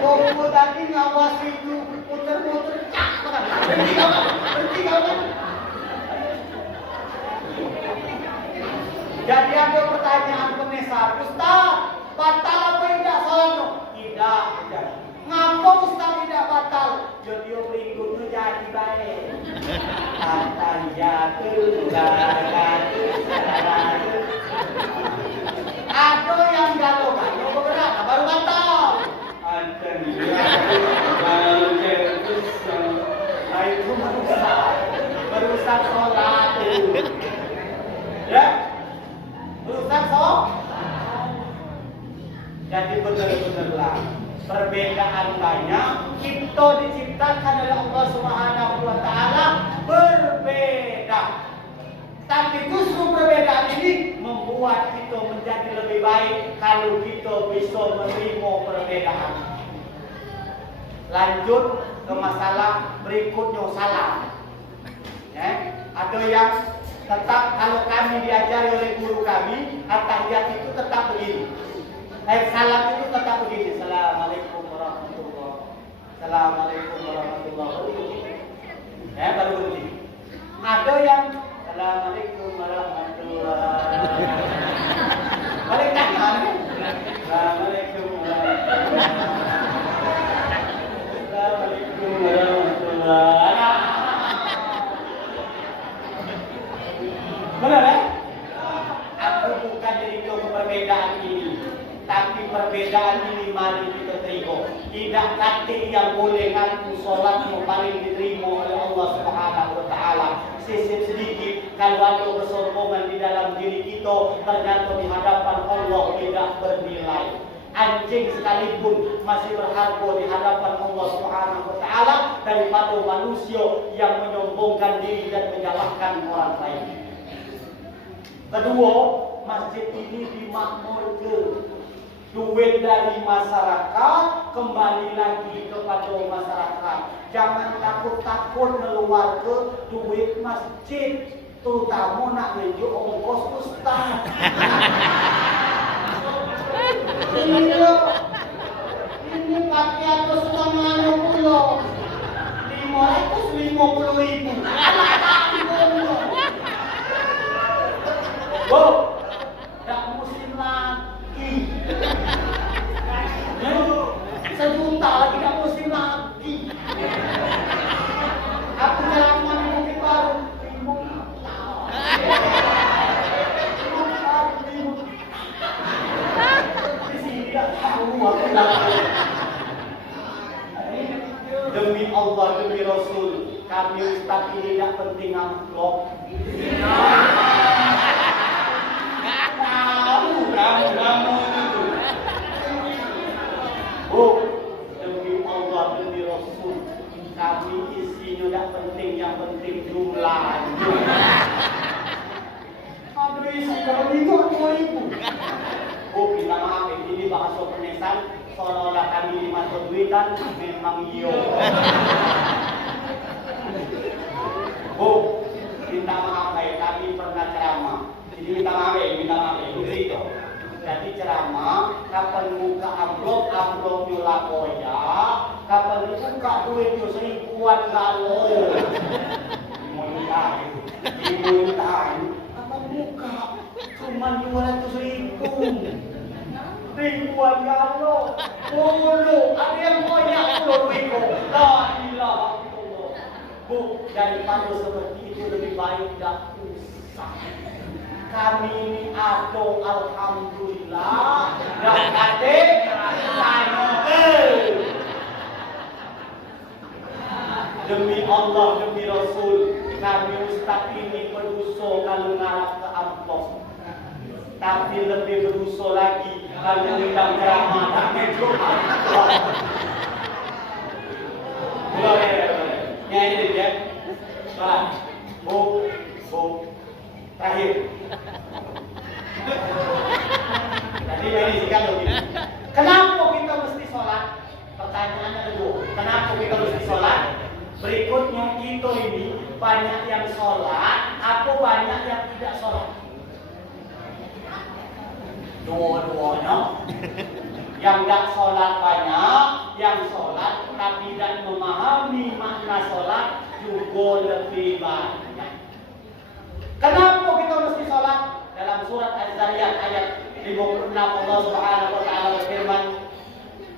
Kau tadi ngawasi itu puter-puter cak berhenti kan? Jadi ada pertanyaan pemisah, Ustaz, batal apa tidak sholatnya? Tidak. Ngapa Ustaz tidak batal? Jadi berikutnya jadi baik. At-tahiyatul barakatuh sholawatu. Ada yang galau-galau bergerak, baru batal. Itu merusak sholat. Ya, merusak sholat. Jadi benar-benarlah perbedaan banyak. Kita diciptakan oleh Allah Subhanahu Wa Taala berbeda. Tapi justru perbedaan ini membuat kita menjadi lebih baik kalau kita bisa menerima perbedaan. Lanjut ke masalah berikutnya, salam. Ya, ada yang tetap kalau kami diajari oleh guru kami, at-tahiyat itu tetap begini. Salam itu tetap begini. Assalamualaikum warahmatullahi wabarakatuh. Assalamualaikum warahmatullahi wabarakatuh. Ya, baru berhenti. Ada yang Assalamualaikum warahmatullahi wabarakatuh. Balik kanan. Assalamualaikum warahmatullahi wabarakatuh. Assalamualaikum warahmatullahi wabarakatuh. Benar ya? Aku bukan jadi perbedaan ini, tapi perbedaan ini mari kita terima. Tidak kata yang boleh ngaku sholatmu paling diterima oleh Allah Subhanahu Wa Taala. Sisip sedikit kalau ada kesombongan di dalam diri kita, ternyata di hadapan Allah tidak bernilai. Anjing sekalipun masih berharga di hadapan Allah Subhanahu Wa Taala daripada manusia yang menyombongkan diri dan menyalahkan orang lain. Kedua, masjid ini dimakmurkan. Duit dari masyarakat kembali lagi kepada masyarakat. Jangan takut-takut keluar ke duit masjid, terutama nak nunjuk ongkos ustaz. Ini pakai atas setengah 60, 550.000. Bu, tak musim lagi. Sejuta lagi tak musim lagi. Aku ceramah di Bukit Baru 5 tahun. Di sini tak tahu aku lagi. Demi Allah, demi Rasul, kami ustaz ini tak penting amplop. Kamu itu. Oh, demi Allah, demi Rasul, kami isinya tak penting, yang penting jumlahnya. Aduh, isi kalau bingung 2.000. Oh, minta maaf, ini bahasa penesan. Seolah-olah kami dimasuk duitan, memang iyo. Bu, minta maaf kami pernah ceramah. Jadi minta maaf itu cerita. Jadi ceramah, kapan buka amplop nyulakoya, kapan buka duit itu 1.000-an galo. Dimuntahin, kapan buka cuma 200.000. Ribuan galo, puluh, ada yang banyak 10.000. La ilaha illallah. Bu, daripada seperti itu lebih baik tak usah. Kami ini ada alhamdulillah dan kate demi Allah, demi Rasul, kami ustaz ini berdosa kalau ngarap ke amplop. Tapi lebih berdosa lagi kalau undang ceramah tak menjual. Boleh. Ini dia. Salah. Bu. Terakhir. Jadi ini sikap begini. Kenapa kita mesti sholat? Pertanyaannya kedua. Kenapa kita mesti sholat? Berikutnya kita ini banyak yang sholat, atau banyak yang tidak sholat? Dua-duanya. Yang tak sholat banyak, yang sholat tapi tidak memahami makna sholat juga lebih banyak. Kenapa kita mesti sholat? Dalam surat Az-Zariyat ayat 56 Allah Subhanahu wa taala berfirman,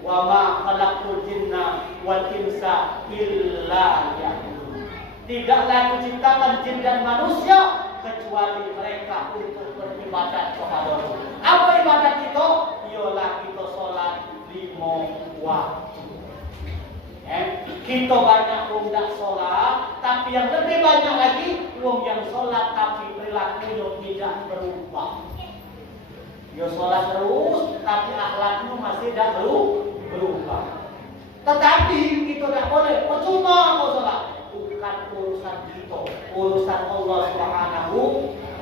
"Wa ma khalaqtul jinna wal insa illa liya'budun." Tidaklah kuciptakan jin dan manusia kecuali mereka untuk beribadat kepada Allah. Apa ibadat kita? Ialah kita sholat 5 waktu. Kita banyak orang tak sholat, tapi yang lebih banyak lagi orang yang sholat tapi perilakunya tidak berubah. Dia sholat terus, tapi akhlaknya masih tidak berubah. Tetapi kita tak boleh, percuma kau sholat. Bukan urusan kita, urusan Allah Subhanahu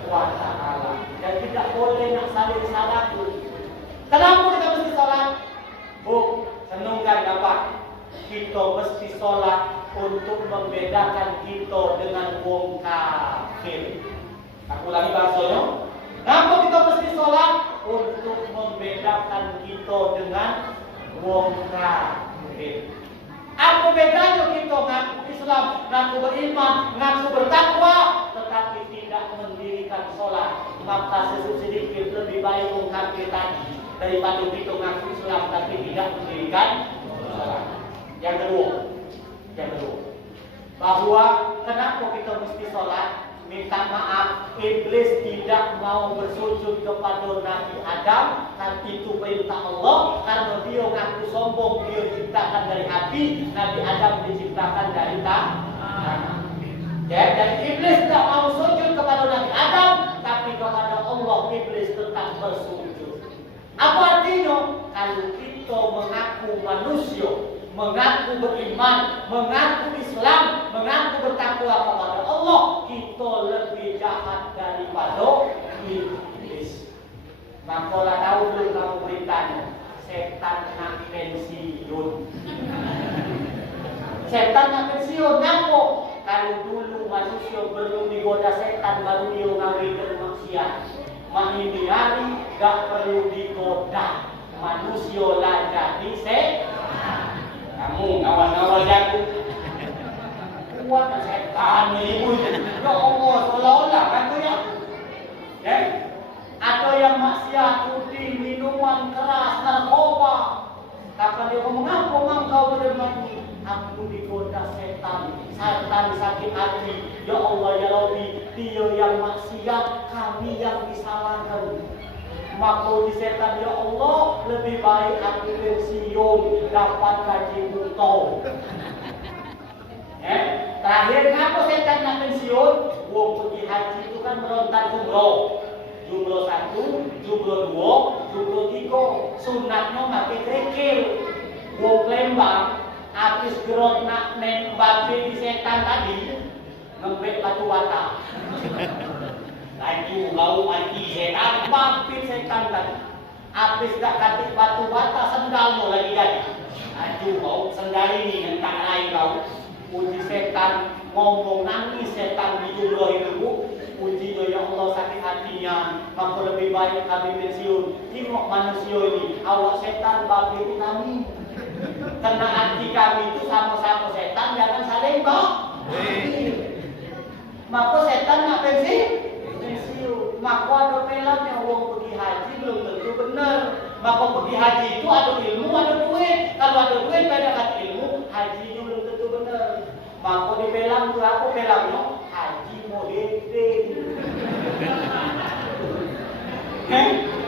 wa taala. Dan tidak boleh nak saling salah. Kenapa kita mesti sholat? Bu, senungkan apa? Kita mesti sholat untuk membedakan kita dengan wong kafir. Aku lagi bahasanya. Kenapa kita mesti sholat? Untuk membedakan kita dengan wong kafir. Apa bedanya kita ngaku Islam, ngaku beriman, ngaku bertakwa, tetapi tidak mendirikan sholat? Maka sedikit lebih baik wong kafir tadi daripada kita ngaku Islam tapi tidak mendirikan sholat. Yang kedua, bahwa kenapa kita mesti sholat? Minta maaf, iblis tidak mau bersujud kepada Nabi Adam, dan itu perintah Allah karena dia ngaku sombong, dia diciptakan dari hati, Nabi Adam diciptakan dari tanah. Ya, dan iblis tidak mau sujud kepada Nabi Adam, tapi kepada Allah iblis tetap bersujud. Apa artinya? Kalau kita mengaku manusia, mengaku beriman, mengaku Islam, mengaku bertakwa kepada Allah, kita lebih jahat daripada iblis. Maka lah tahu belum kamu beritanya, setan nak pensiun. Setan nak pensiun, ngapa? Kalau dulu manusia belum digoda setan baru dia ngawin maksiat. Ini hari gak perlu digoda, manusia lah jadi setan. Kamu ngawal-ngawal jago. Kuat setan ni ibu. Ya Allah, seolah-olah kan tu ya. Atau yang maksiat, putih, minuman keras, narkoba. Kata dia, mengapa engkau bermati? Aku digoda setan, setan sakit hati. Ya Allah ya Rabbi, dia yang maksiat, kami yang disalahkan. Maka di setan, ya Allah, lebih baik aku pensiun, dapat gaji butuh. Terakhir, kenapa setan nak pensiun? Wong pergi haji itu kan merontak umroh. Jumlah 1, jumlah 2, jumlah 3. Sunatnya pakai kerikil. Wong Lembang habis gerot nak nembak di setan tadi, ngembek batu bata. Laju bau mati setan, bapit setan tadi. Habis tak katik batu bata, sendalmu lagi jadi. Laju bau sendal ini hentak lain kau. Puji setan ngomong nangis setan di jumlah itu. Puji ya Allah sakit hatinya, maka lebih baik kami pensiun. Tengok manusia ini, awak setan bapit kami. Karena hati kami itu sama-sama setan, jangan saling maka setan nak pensiun. Maka ada pelannya orang pergi haji belum tentu benar. Maka pergi haji itu ada ilmu, ada duit. Kalau ada duit pada kata ilmu, haji itu belum tentu benar. Maka di pelang itu aku pelangnya haji muhyiddin.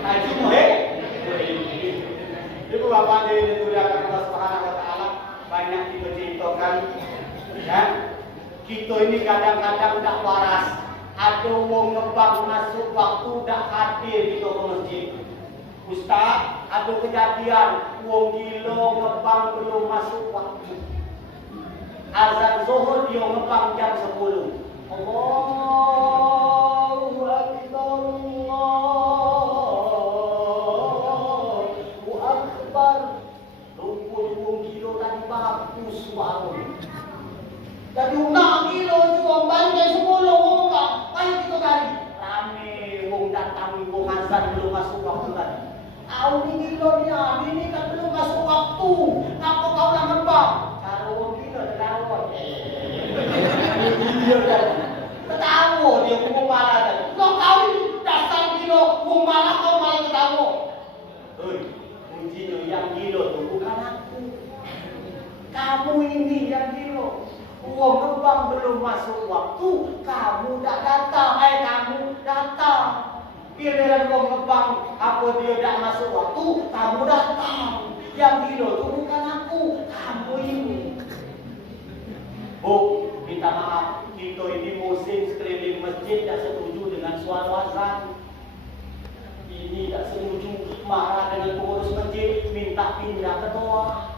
Haji muhyiddin. Ibu bapak jadi dimuliakan Allah Subhanahu wa taala, banyak diberitakan ya. Kita ini kadang-kadang tak waras. Ada wong ngebang masuk waktu dak hadir kita ke masjid. Ustaz, ada kejadian wong gila ngebang belum masuk waktu. Azan zuhur dia ngebang jam 10. Allahu Akbar. Jadi nak kilo jual banyak 10 wong pak, ayo kita cari. Rame wong datang wong azan belum masuk waktu tadi. Tahu ni kilo dia, ini kan belum masuk waktu. Kenapa kau nak ngembang? Cara wong kilo terlalu. Dia kan. Tahu dia wong malah tadi. Kau tahu dasar kilo wong malah kau malah tahu. Hei, kuncinya yang kilo tu bukan aku. Kamu ini yang kilo. Uang kembang belum masuk waktu, kamu tak datang. Kamu datang. Giliran uang kembang, apa dia tak masuk waktu, kamu datang. Yang kilo itu bukan aku, kamu ini. Minta maaf, kita ini musim sekeliling masjid tak setuju dengan suara azan. Ini tak setuju, marah dengan pengurus masjid, minta pindah ke toa.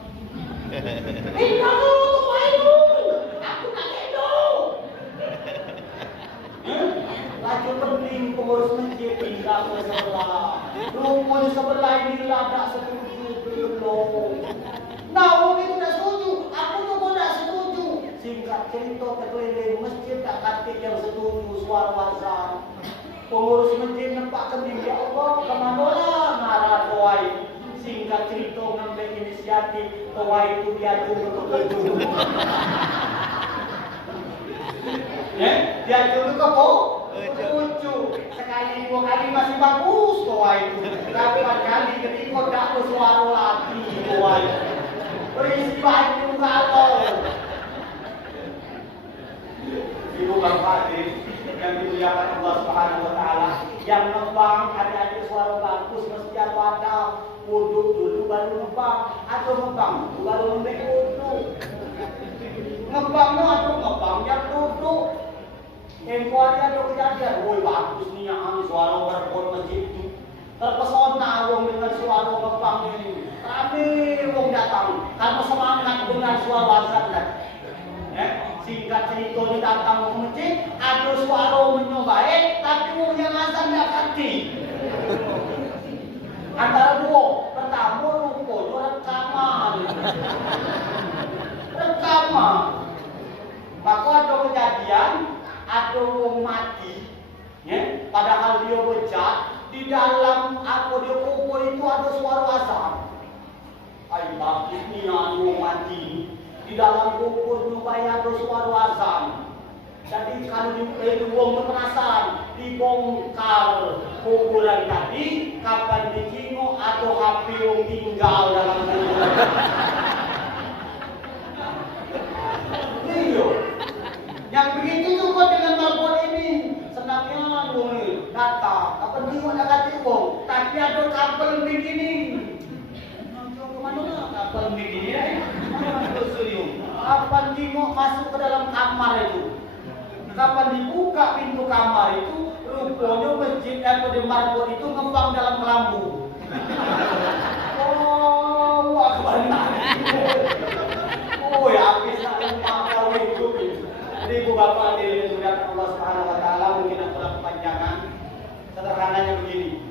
Pindah ke toa itu. Aku tak gendong. Laju penting pengurus masjid pindah ke sebelah. Rupanya sebelah ini lah tak setuju belum. Nah, orang itu tak setuju. Aku juga tak setuju. Singkat cerita keliling masjid tak katik yang setuju suara azan. Pengurus masjid nampak kening, ya Allah, kemana lah marah toai. Singkat cerita ngambil inisiatif, toai itu diatur betul-betul. Dia dulu ke lucu. Sekali 2 kali masih bagus toa itu. 8 kali ketika tak bersuara lagi toa itu. Berisi baju galau. Ibu bapak yang dimuliakan Allah Subhanahu wa taala, yang ngembang adik-adik suara bagus mesti ada wudhu dulu baru ngembang, atau ngembang baru ngambil wudhu. Ngembangnya atau ngembang yang duduk. Tempoh hari ada kejadian, woi bagus nih yang suara berbon masjid itu. Terpesona wong dengan suara ngembang ini. Rame wong datang, karena semangat dengan suara azan tadi. Singkat cerita ni datang ke masjid, ada suara menyobaik, tapi wong yang azan tak hati. Antara dua, pertama Rekaman. Maka ada kejadian, ada orang mati, ya, padahal dia bejat, di dalam apa dia kubur itu ada suara azan. Ay bagus ni orang mati, di dalam kubur juga ada suara azan. Jadi kalau di uang penasaran, dibongkar kuburan tadi, kapan ditengok ada HP yang tinggal dalam kuburan. Yang begitu juga dengan babon ini. Senangnya dulu datang, apa tengok nak kata uang, tapi ada kabel begini. Mana kabel begini mana studio. Kapan tengok masuk ke dalam kamar itu. Kapan dibuka pintu kamar itu, rupanya masjid di marbot itu ngembang dalam kelambu. Oh, akbar. Oh ya, habis nak kau itu. Jadi ibu bapak hadirin dimuliakan Allah Subhanahu wa taala, mungkin aku kepanjangan. Sederhananya begini.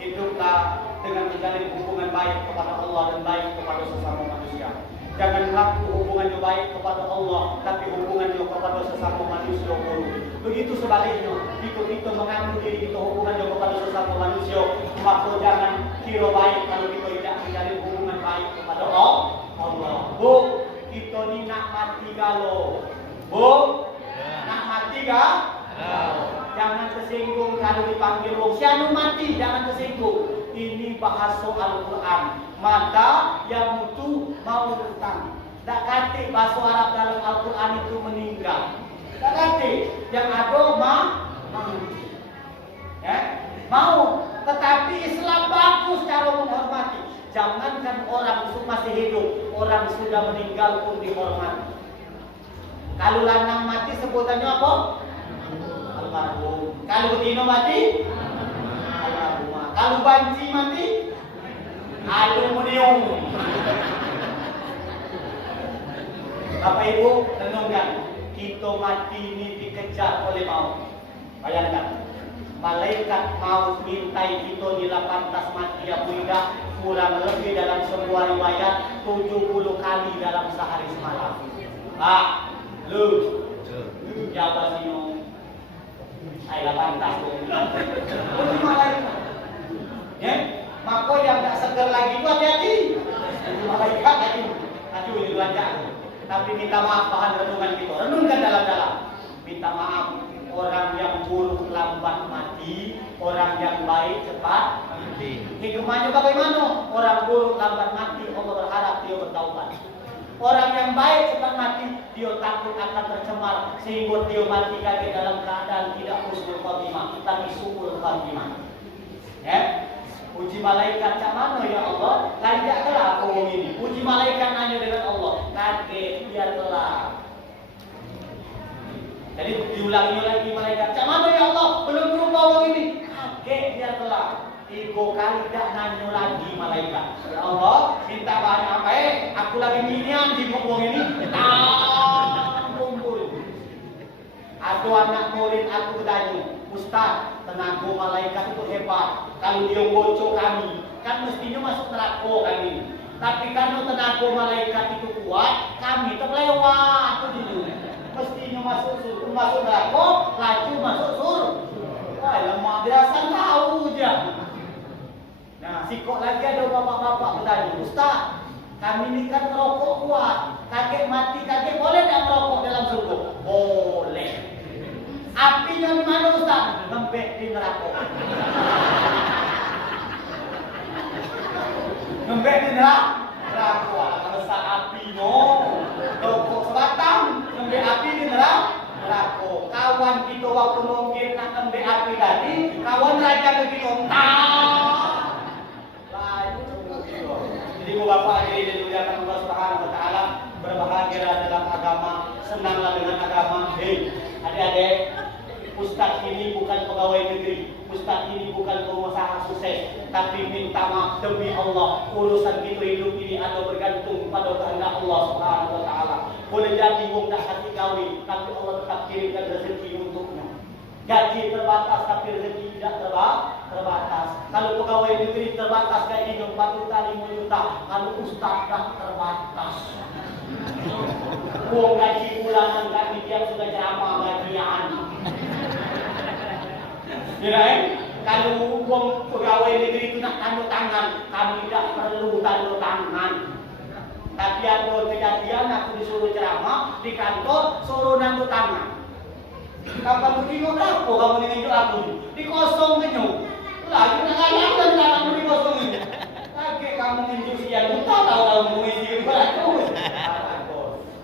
Hiduplah dengan menjalin hubungan baik kepada Allah dan baik kepada sesama manusia. Jangan mengaku hubungannya baik kepada Allah, tapi hubungannya kepada sesama manusia buruk. Begitu sebaliknya, jika kita mengaku diri kita hubungannya kepada sesama manusia, maka jangan kira baik kalau kita tidak menjalin hubungan baik kepada Allah. Bu, kita ni nak mati galau. Bu, nak mati galau. Jangan tersinggung kalau dipanggil wong sianu mati, jangan tersinggung. Ini bahasa Al-Quran. Mata yang mutu mau hutang. Tak kata bahasa Arab dalam Al-Quran itu meninggal. Tak kata yang ada mau. Ya? Mau. Tetapi Islam bagus cara menghormati. Jangankan orang masih hidup, orang sudah meninggal pun dihormati. Kalau lanang mati sebutannya apa? Almarhum. Kalau betina mati? Almarhumah. Kalau banci mati? Aluminium. Bapak Ibu, renungkan. Kita mati ini dikejar oleh maut. Bayangkan. Malaikat maut mintai kita di pantas mati ya budak kurang lebih dalam sebuah riwayat 70 kali dalam sehari semalam. Pak, lu siapa sih no? Saya pantas tu. Itu malaikat. Ya, maka yang tak segar lagi itu hati-hati. Itu malaikat lagi. Aduh ini lancar. Tapi minta maaf bahan renungan kita. Renungkan dalam-dalam. Minta maaf. Orang yang buruk lambat mati, orang yang baik cepat mati. Hikmahnya bagaimana? Orang buruk lambat mati, Allah berharap dia bertaubat. Orang yang baik cepat mati, dia takut akan tercemar sehingga dia mati kaget dalam keadaan tidak husnul khatimah, tapi su'ul khatimah. Ya? Puji malaikat cak mana ya Allah? Layak kelak orang ini. Puji malaikat nanya dengan Allah, kaget biar kelak. Jadi diulangi lagi malaikat. Cak mana ya Allah? Belum berubah orang ini. Kaget biar kelak. 3 kali dah nanya lagi malaikat. Ya Allah, minta banyak apa aku lagi minian di ngomong ini. Kumpul. Ada anak murid aku bertanya, Ustaz, tenaga malaikat itu hebat. Kalau dia bocor kami, kan mestinya masuk neraka kami. Tapi kalau tenaga malaikat itu kuat, kami terlewat tu dulu. Mestinya masuk neraka, laju masuk surga. Wah, lemah dirasa tahu je. Nah, sikok lagi ada bapak-bapak bertanya, Ustaz, kami ni kan merokok kuat. Kakek mati, kakek boleh tak merokok dalam surga? Boleh. Apinya di mana Ustaz? Ngembek di neraka. Ngembek di neraka. Besar api no. Rokok sebatang, ngembek api di neraka. Kawan kita waktu mungkin nak ngembek api tadi, kawan raja ke kita. Jadi Bapak hadirin yang dimuliakan Allah Subhanahu wa taala, berbahagia dalam agama, senanglah dengan agama. Hei, adik-adik, ustaz ini bukan pegawai negeri, ustaz ini bukan pengusaha sukses, tapi minta maaf demi Allah, urusan kita hidup ini ada bergantung pada kehendak Allah Subhanahu wa taala. Boleh jadi wong tak hati kawin, tapi Allah tetap kirimkan rezeki untuknya. Gaji terbatas tapi rezeki tidak terbatas. terbatas. Kalau pegawai negeri terbatas gajinya 4 juta, 5 juta. Kalau ustaz dah terbatas. Uang gaji bulanan kami tiap sudah ceramah bagian. Kirain kalau uang pegawai negeri itu nak tanda tangan, kami tidak perlu tanda tangan. Tapi ada kejadian aku disuruh ceramah di kantor, suruh tanda tangan. Kapan tengok apa kamu menunjuk aku? Dikosong kenyo. Lagi nak ayam dan kamu dikosong ini. Lagi kamu menunjuk sekian juta tahu mengisi berapa?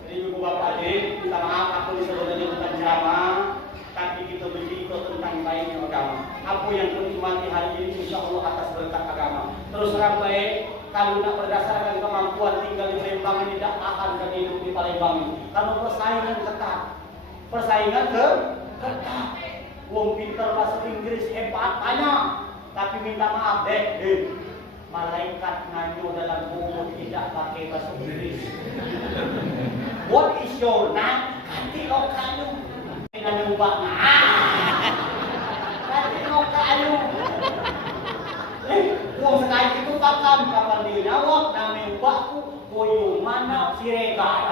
Jadi ibu bapak adik, minta maaf aku disuruh menunjukkan ceramah. Tapi kita bercerita tentang baiknya agama. Apa yang kami mati hari ini insya Allah atas berkat agama. Terus sampai kalau nak berdasarkan kemampuan tinggal di Palembang ini tidak akan kami hidup di Palembang ini. Karena persaingan ketat. Persaingan ketat. Wong pintar bahasa Inggris hebat banyak. Tapi minta maaf malaikat nanyo dalam buku tidak pakai bahasa Inggris. What is your name? Kanti kau kayu. Nanyo ubah Kanti kau kayu. Wong sekali itu kapan dia jawab namanya ubahku koyo mana Siregar.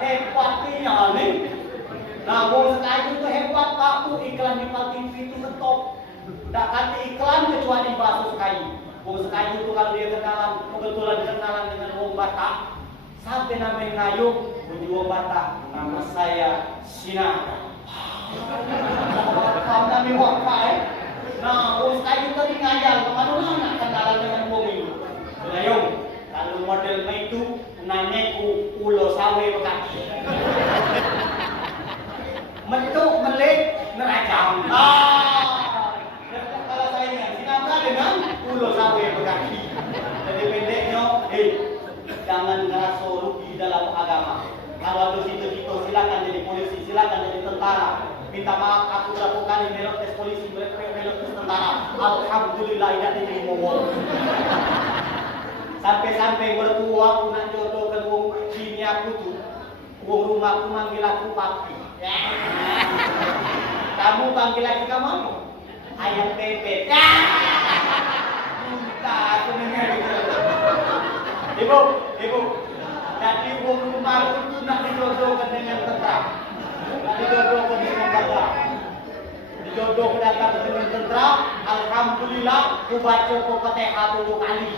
Hebatnya nih. Nah, wong sekali itu hebat aku iklan di TV itu ngetop. Tak kata iklan kecuali bahasa sekali. Wong sekali itu kalau dia kebetulan kenalan dengan wong Batak, sampai namanya ngayuh bunyi wong Batak, nama saya Sinaga. Kamu namanya wong Batak. Nah, wong sekali itu ngayal kemana-mana kenalan dengan wong itu. Ngayuh, kalau model itu nanya ku ulo sawe bekati. Mentuk melik nerajam. Kalau saya ingat Sinaga dengan ulo sawe bekati. Jadi pendeknya, jangan ngerasa rugi dalam agama. Kalau ada situ-situ silakan jadi polisi, silakan jadi tentara. Minta maaf aku berapa kali melok tes polisi, melok tes tentara. Alhamdulillah tidak diterima wong. Sampai bertua aku nak jodohkan wong bini aku tu. Wong rumahku manggil aku papi. Kamu panggil lagi kamu apa? Ayam pepet. Minta aku dengar gitu. Ibu. Jadi wong rumahku tu nak dijodohkan dengan tentara. Nak dijodohkan dengan tentara. Dijodoh datang dengan tentara. Alhamdulillah, aku baca Fatihah 7 kali.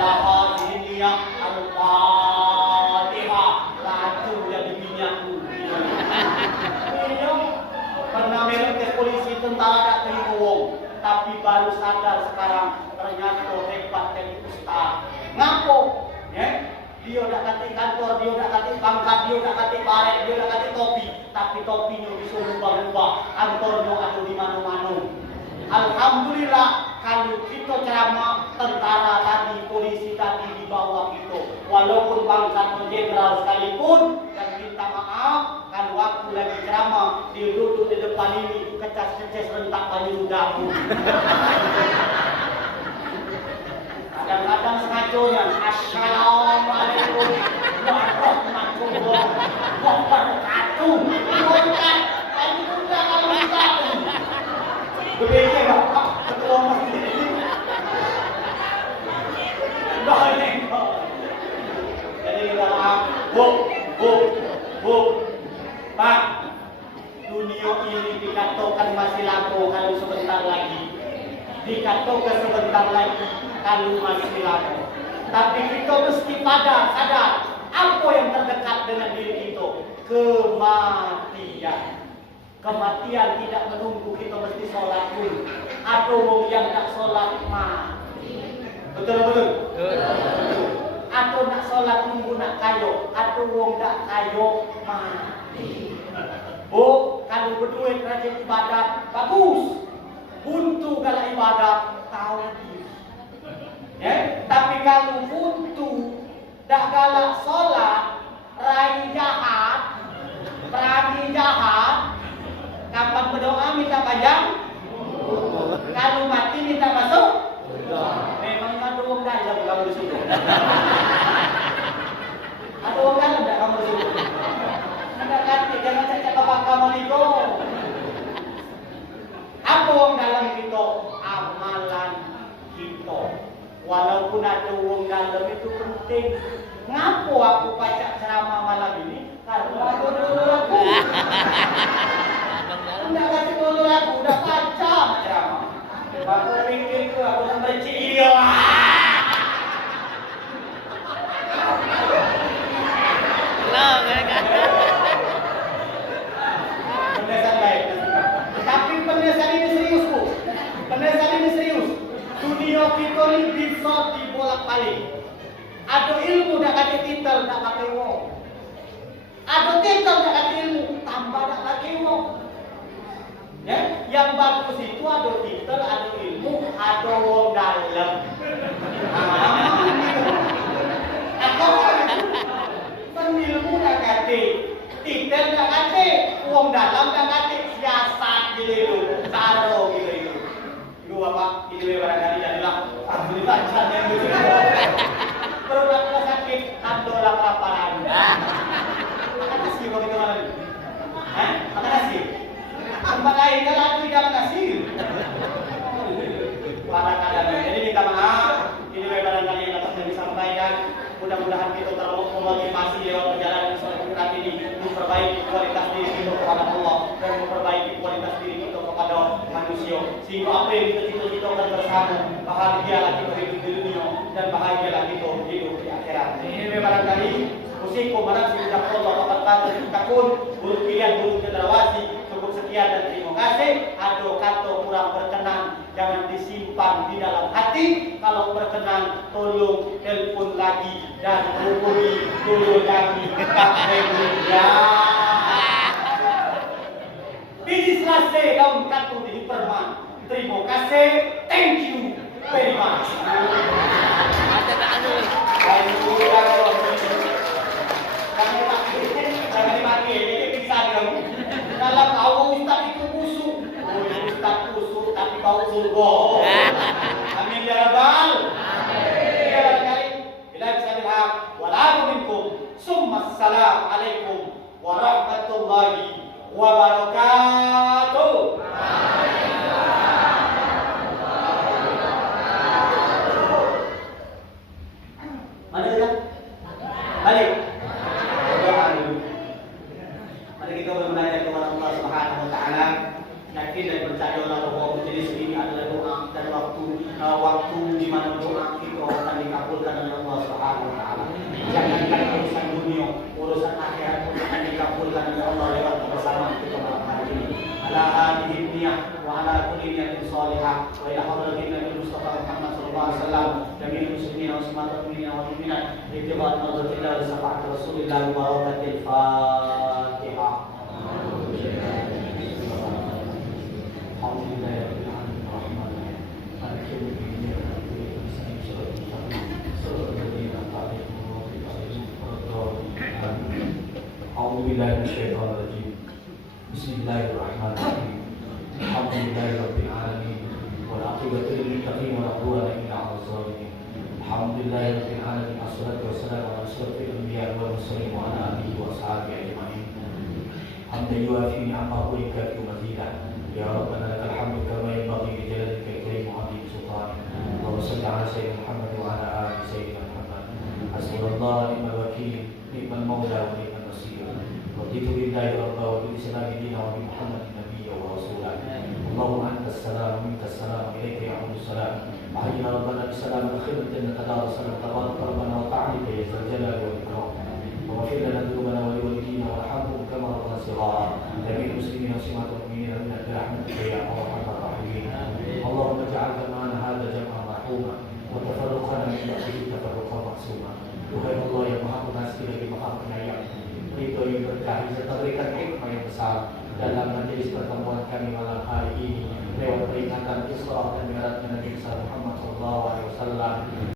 Alhamdulillah, Al-Fatihah. Laju jadi minyaku. Pernah melok ke polisi tentara tak terima wong. Tapi baru sadar sekarang ternyata hebat jadi ustaz. Ngapo? Dia dah kata kantor, dia dah kata pangkat, dia dah kata baret, dia dah kata topi. Tapi topinya bisa rubah-rubah. Kantornya ada di mana-mana. Alhamdulillah, kalau kita ceramah tentara tadi, polisi tadi di bawah kita. Walaupun pangkat jenderal sekalipun, dan minta maaf, kalau waktu lagi ceramah, dia duduk di depan ini, kecas-kecas rentak baju dagu. Kadang-kadang sengajonya, Assalamualaikum warahmatullahi wabarakatuh. Bukan, tadi udah kalau kita. Berbeda tak? Ketua masjid ini. Jadi kita maaf, Bu, Pak, dunia ini dikatakan masih laku kalau sebentar lagi. Dikatakan sebentar lagi kalau masih laku. Tapi kita mesti sadar apa yang terdekat dengan diri kita. Kematian. Kematian tidak menunggu kita mesti sholat pun. Ada orang yang tak sholat mati. Betul? Atau nak sholat nunggu nak kayo. Ada orang tak kayo mati. Kalau berduit rajin ibadat bagus. Buntu kalau ibadat tahu. Tapi kalau buntu dah galak sholat, rai jahat, perani jahat. Kapan berdoa minta panjang? Kalau mati minta masuk? Memang ada orang dalam kamu di situ. Ada orang dalam tak kamu di situ? Anda kata jangan cakap bapak kamu ni kau. ada wong dalam itu penting. Ngapo aku baca ceramah malam ini? Karena ada dulu aku. Udah kasih dulu aku, udah baca ceramah. Aku pikir itu aku sampai ciyo. Loh, kan? Pendesan baik. Tapi pendesan ini serius, Bu. Pendesan ini serius. Dunia kita ini bisa dibolak-balik. Ada ilmu dak kate titel dak kate wong. Ada titel dak kate ilmu tambah dak kate wong. Ya, yang bagus itu ada titel, ada ilmu, ada wong dalam. Aku penilmu dak kate, titel dak kate, wong dalam dak kate siasat gitu, caro gitu. Itu apa? Itu barangkali adalah alhamdulillah yang gitu. Berat sakit, adalah kelaparan. Makan nasi kalau kita malam. Makan nasi. Tempat lain kalau aku tidak nasi. Kadang-kadang. Jadi minta maaf. Ini barangkali yang dapat kami sampaikan. Mudah-mudahan kita termotivasi lewat perjalanan sholat ini memperbaiki kualitas diri kita kepada Allah dan memperbaiki kualitas diri kita kepada manusia. Sehingga apa yang kita cita-citakan bersama, bahagialah kita hidup di dunia dan bahagialah kita hidup di akhirat. Ini barangkali usikum manasi ucap Allah kapan kata takun buruk pilihan buruk cendrawasih. Cukup sekian dan terima kasih. Ada kata kurang berkenan jangan disimpan di dalam hati. Kalau berkenan tolong telepon lagi dan hubungi dulu kami Pak Media. Ini selesai daun katu di Perman. Terima kasih. Thank you very much. Ada tak anu? Jangan dipakai, ini bisa dong. Dalam awal Ustaz itu busuk. Ustaz busuk tapi bau surga. Amin ya rabbal. Ya barangkali bila bisa dihak. Walaupun minkum. Assalamualaikum warahmatullahi wabarakatuh. Mana kita? Balik. Mari kita bermunajat kepada Allah Subhanahu wa taala. Yakin dan percayalah bahwa majelis ini adalah doa dan waktu di mana doa kita akan dikabulkan oleh Allah Subhanahu wa taala. Jangankan urusan dunia, urusan akhirat pun akan dikabulkan oleh Allah lewat kebersamaan kita malam hari ini. Ala hadhihi niyah wa ala kulli niyatin shalihah wa ila hadratin Nabi Mustafa Muhammad sallallahu alaihi wasallam jami'il muslimin wa muslimat wal mu'minat ittiba' nadratillah wa safa'at Rasulillah wa barakatil Fatihah. Bismillahirrahmanirrahim. Alhamdulillahirabbil alamin wal 'aqibatu lil muttaqin wa la 'udwana illa 'alal zalimin. Alhamdulillahirabbil alamin wassalatu wassalamu ala asyrafil anbiya'i wal mursalin wa ala alihi wa sahbihi ajma'in. Hamdan yuwafi ni'amahu wa yukafi mazidah. Ya Rabbana lakal hamdu kama yanbaghi li jalalikal karim wa 'azimi sultanik. Allahumma shalli 'ala sayyidina Muhammad wa 'ala ali sayyidina Muhammad. Hasbunallahu wa ni'mal wakeel, ni'mal mawla wa ni'mal nasir. Raditu billahi rabba wa bil islami dinan wa bi Muhammadin nabiyyan wa rasulan. Allahumma antas salam wa minkas salam, ilaika ya'udu salam. Ahyina rabbana bisalam wa khairat jannata dar salam tabaraka rabbana wa ta'ala ya zal jalali wal ikram. Wa ghfir lana dhunubana wa liwalidina warhamhum kama rabbana shighara. Jami'il muslimin wa muslimat mu'minin bi rahmatika ya arhamar rahimin. Allahumma ij'al jam'ana hadha jam'an marhuma wa tafarruqana min ba'dihi tafarruqan ma'suma. Wahai Allah yang Maha Pengasih lagi Maha Penyayang, ridhoi berkah serta berikan hikmah yang besar dalam majelis pertemuan kami malam hari ini lewat peringatan Isra dan Mi'rajnya Nabi Muhammad sallallahu alaihi wasallam.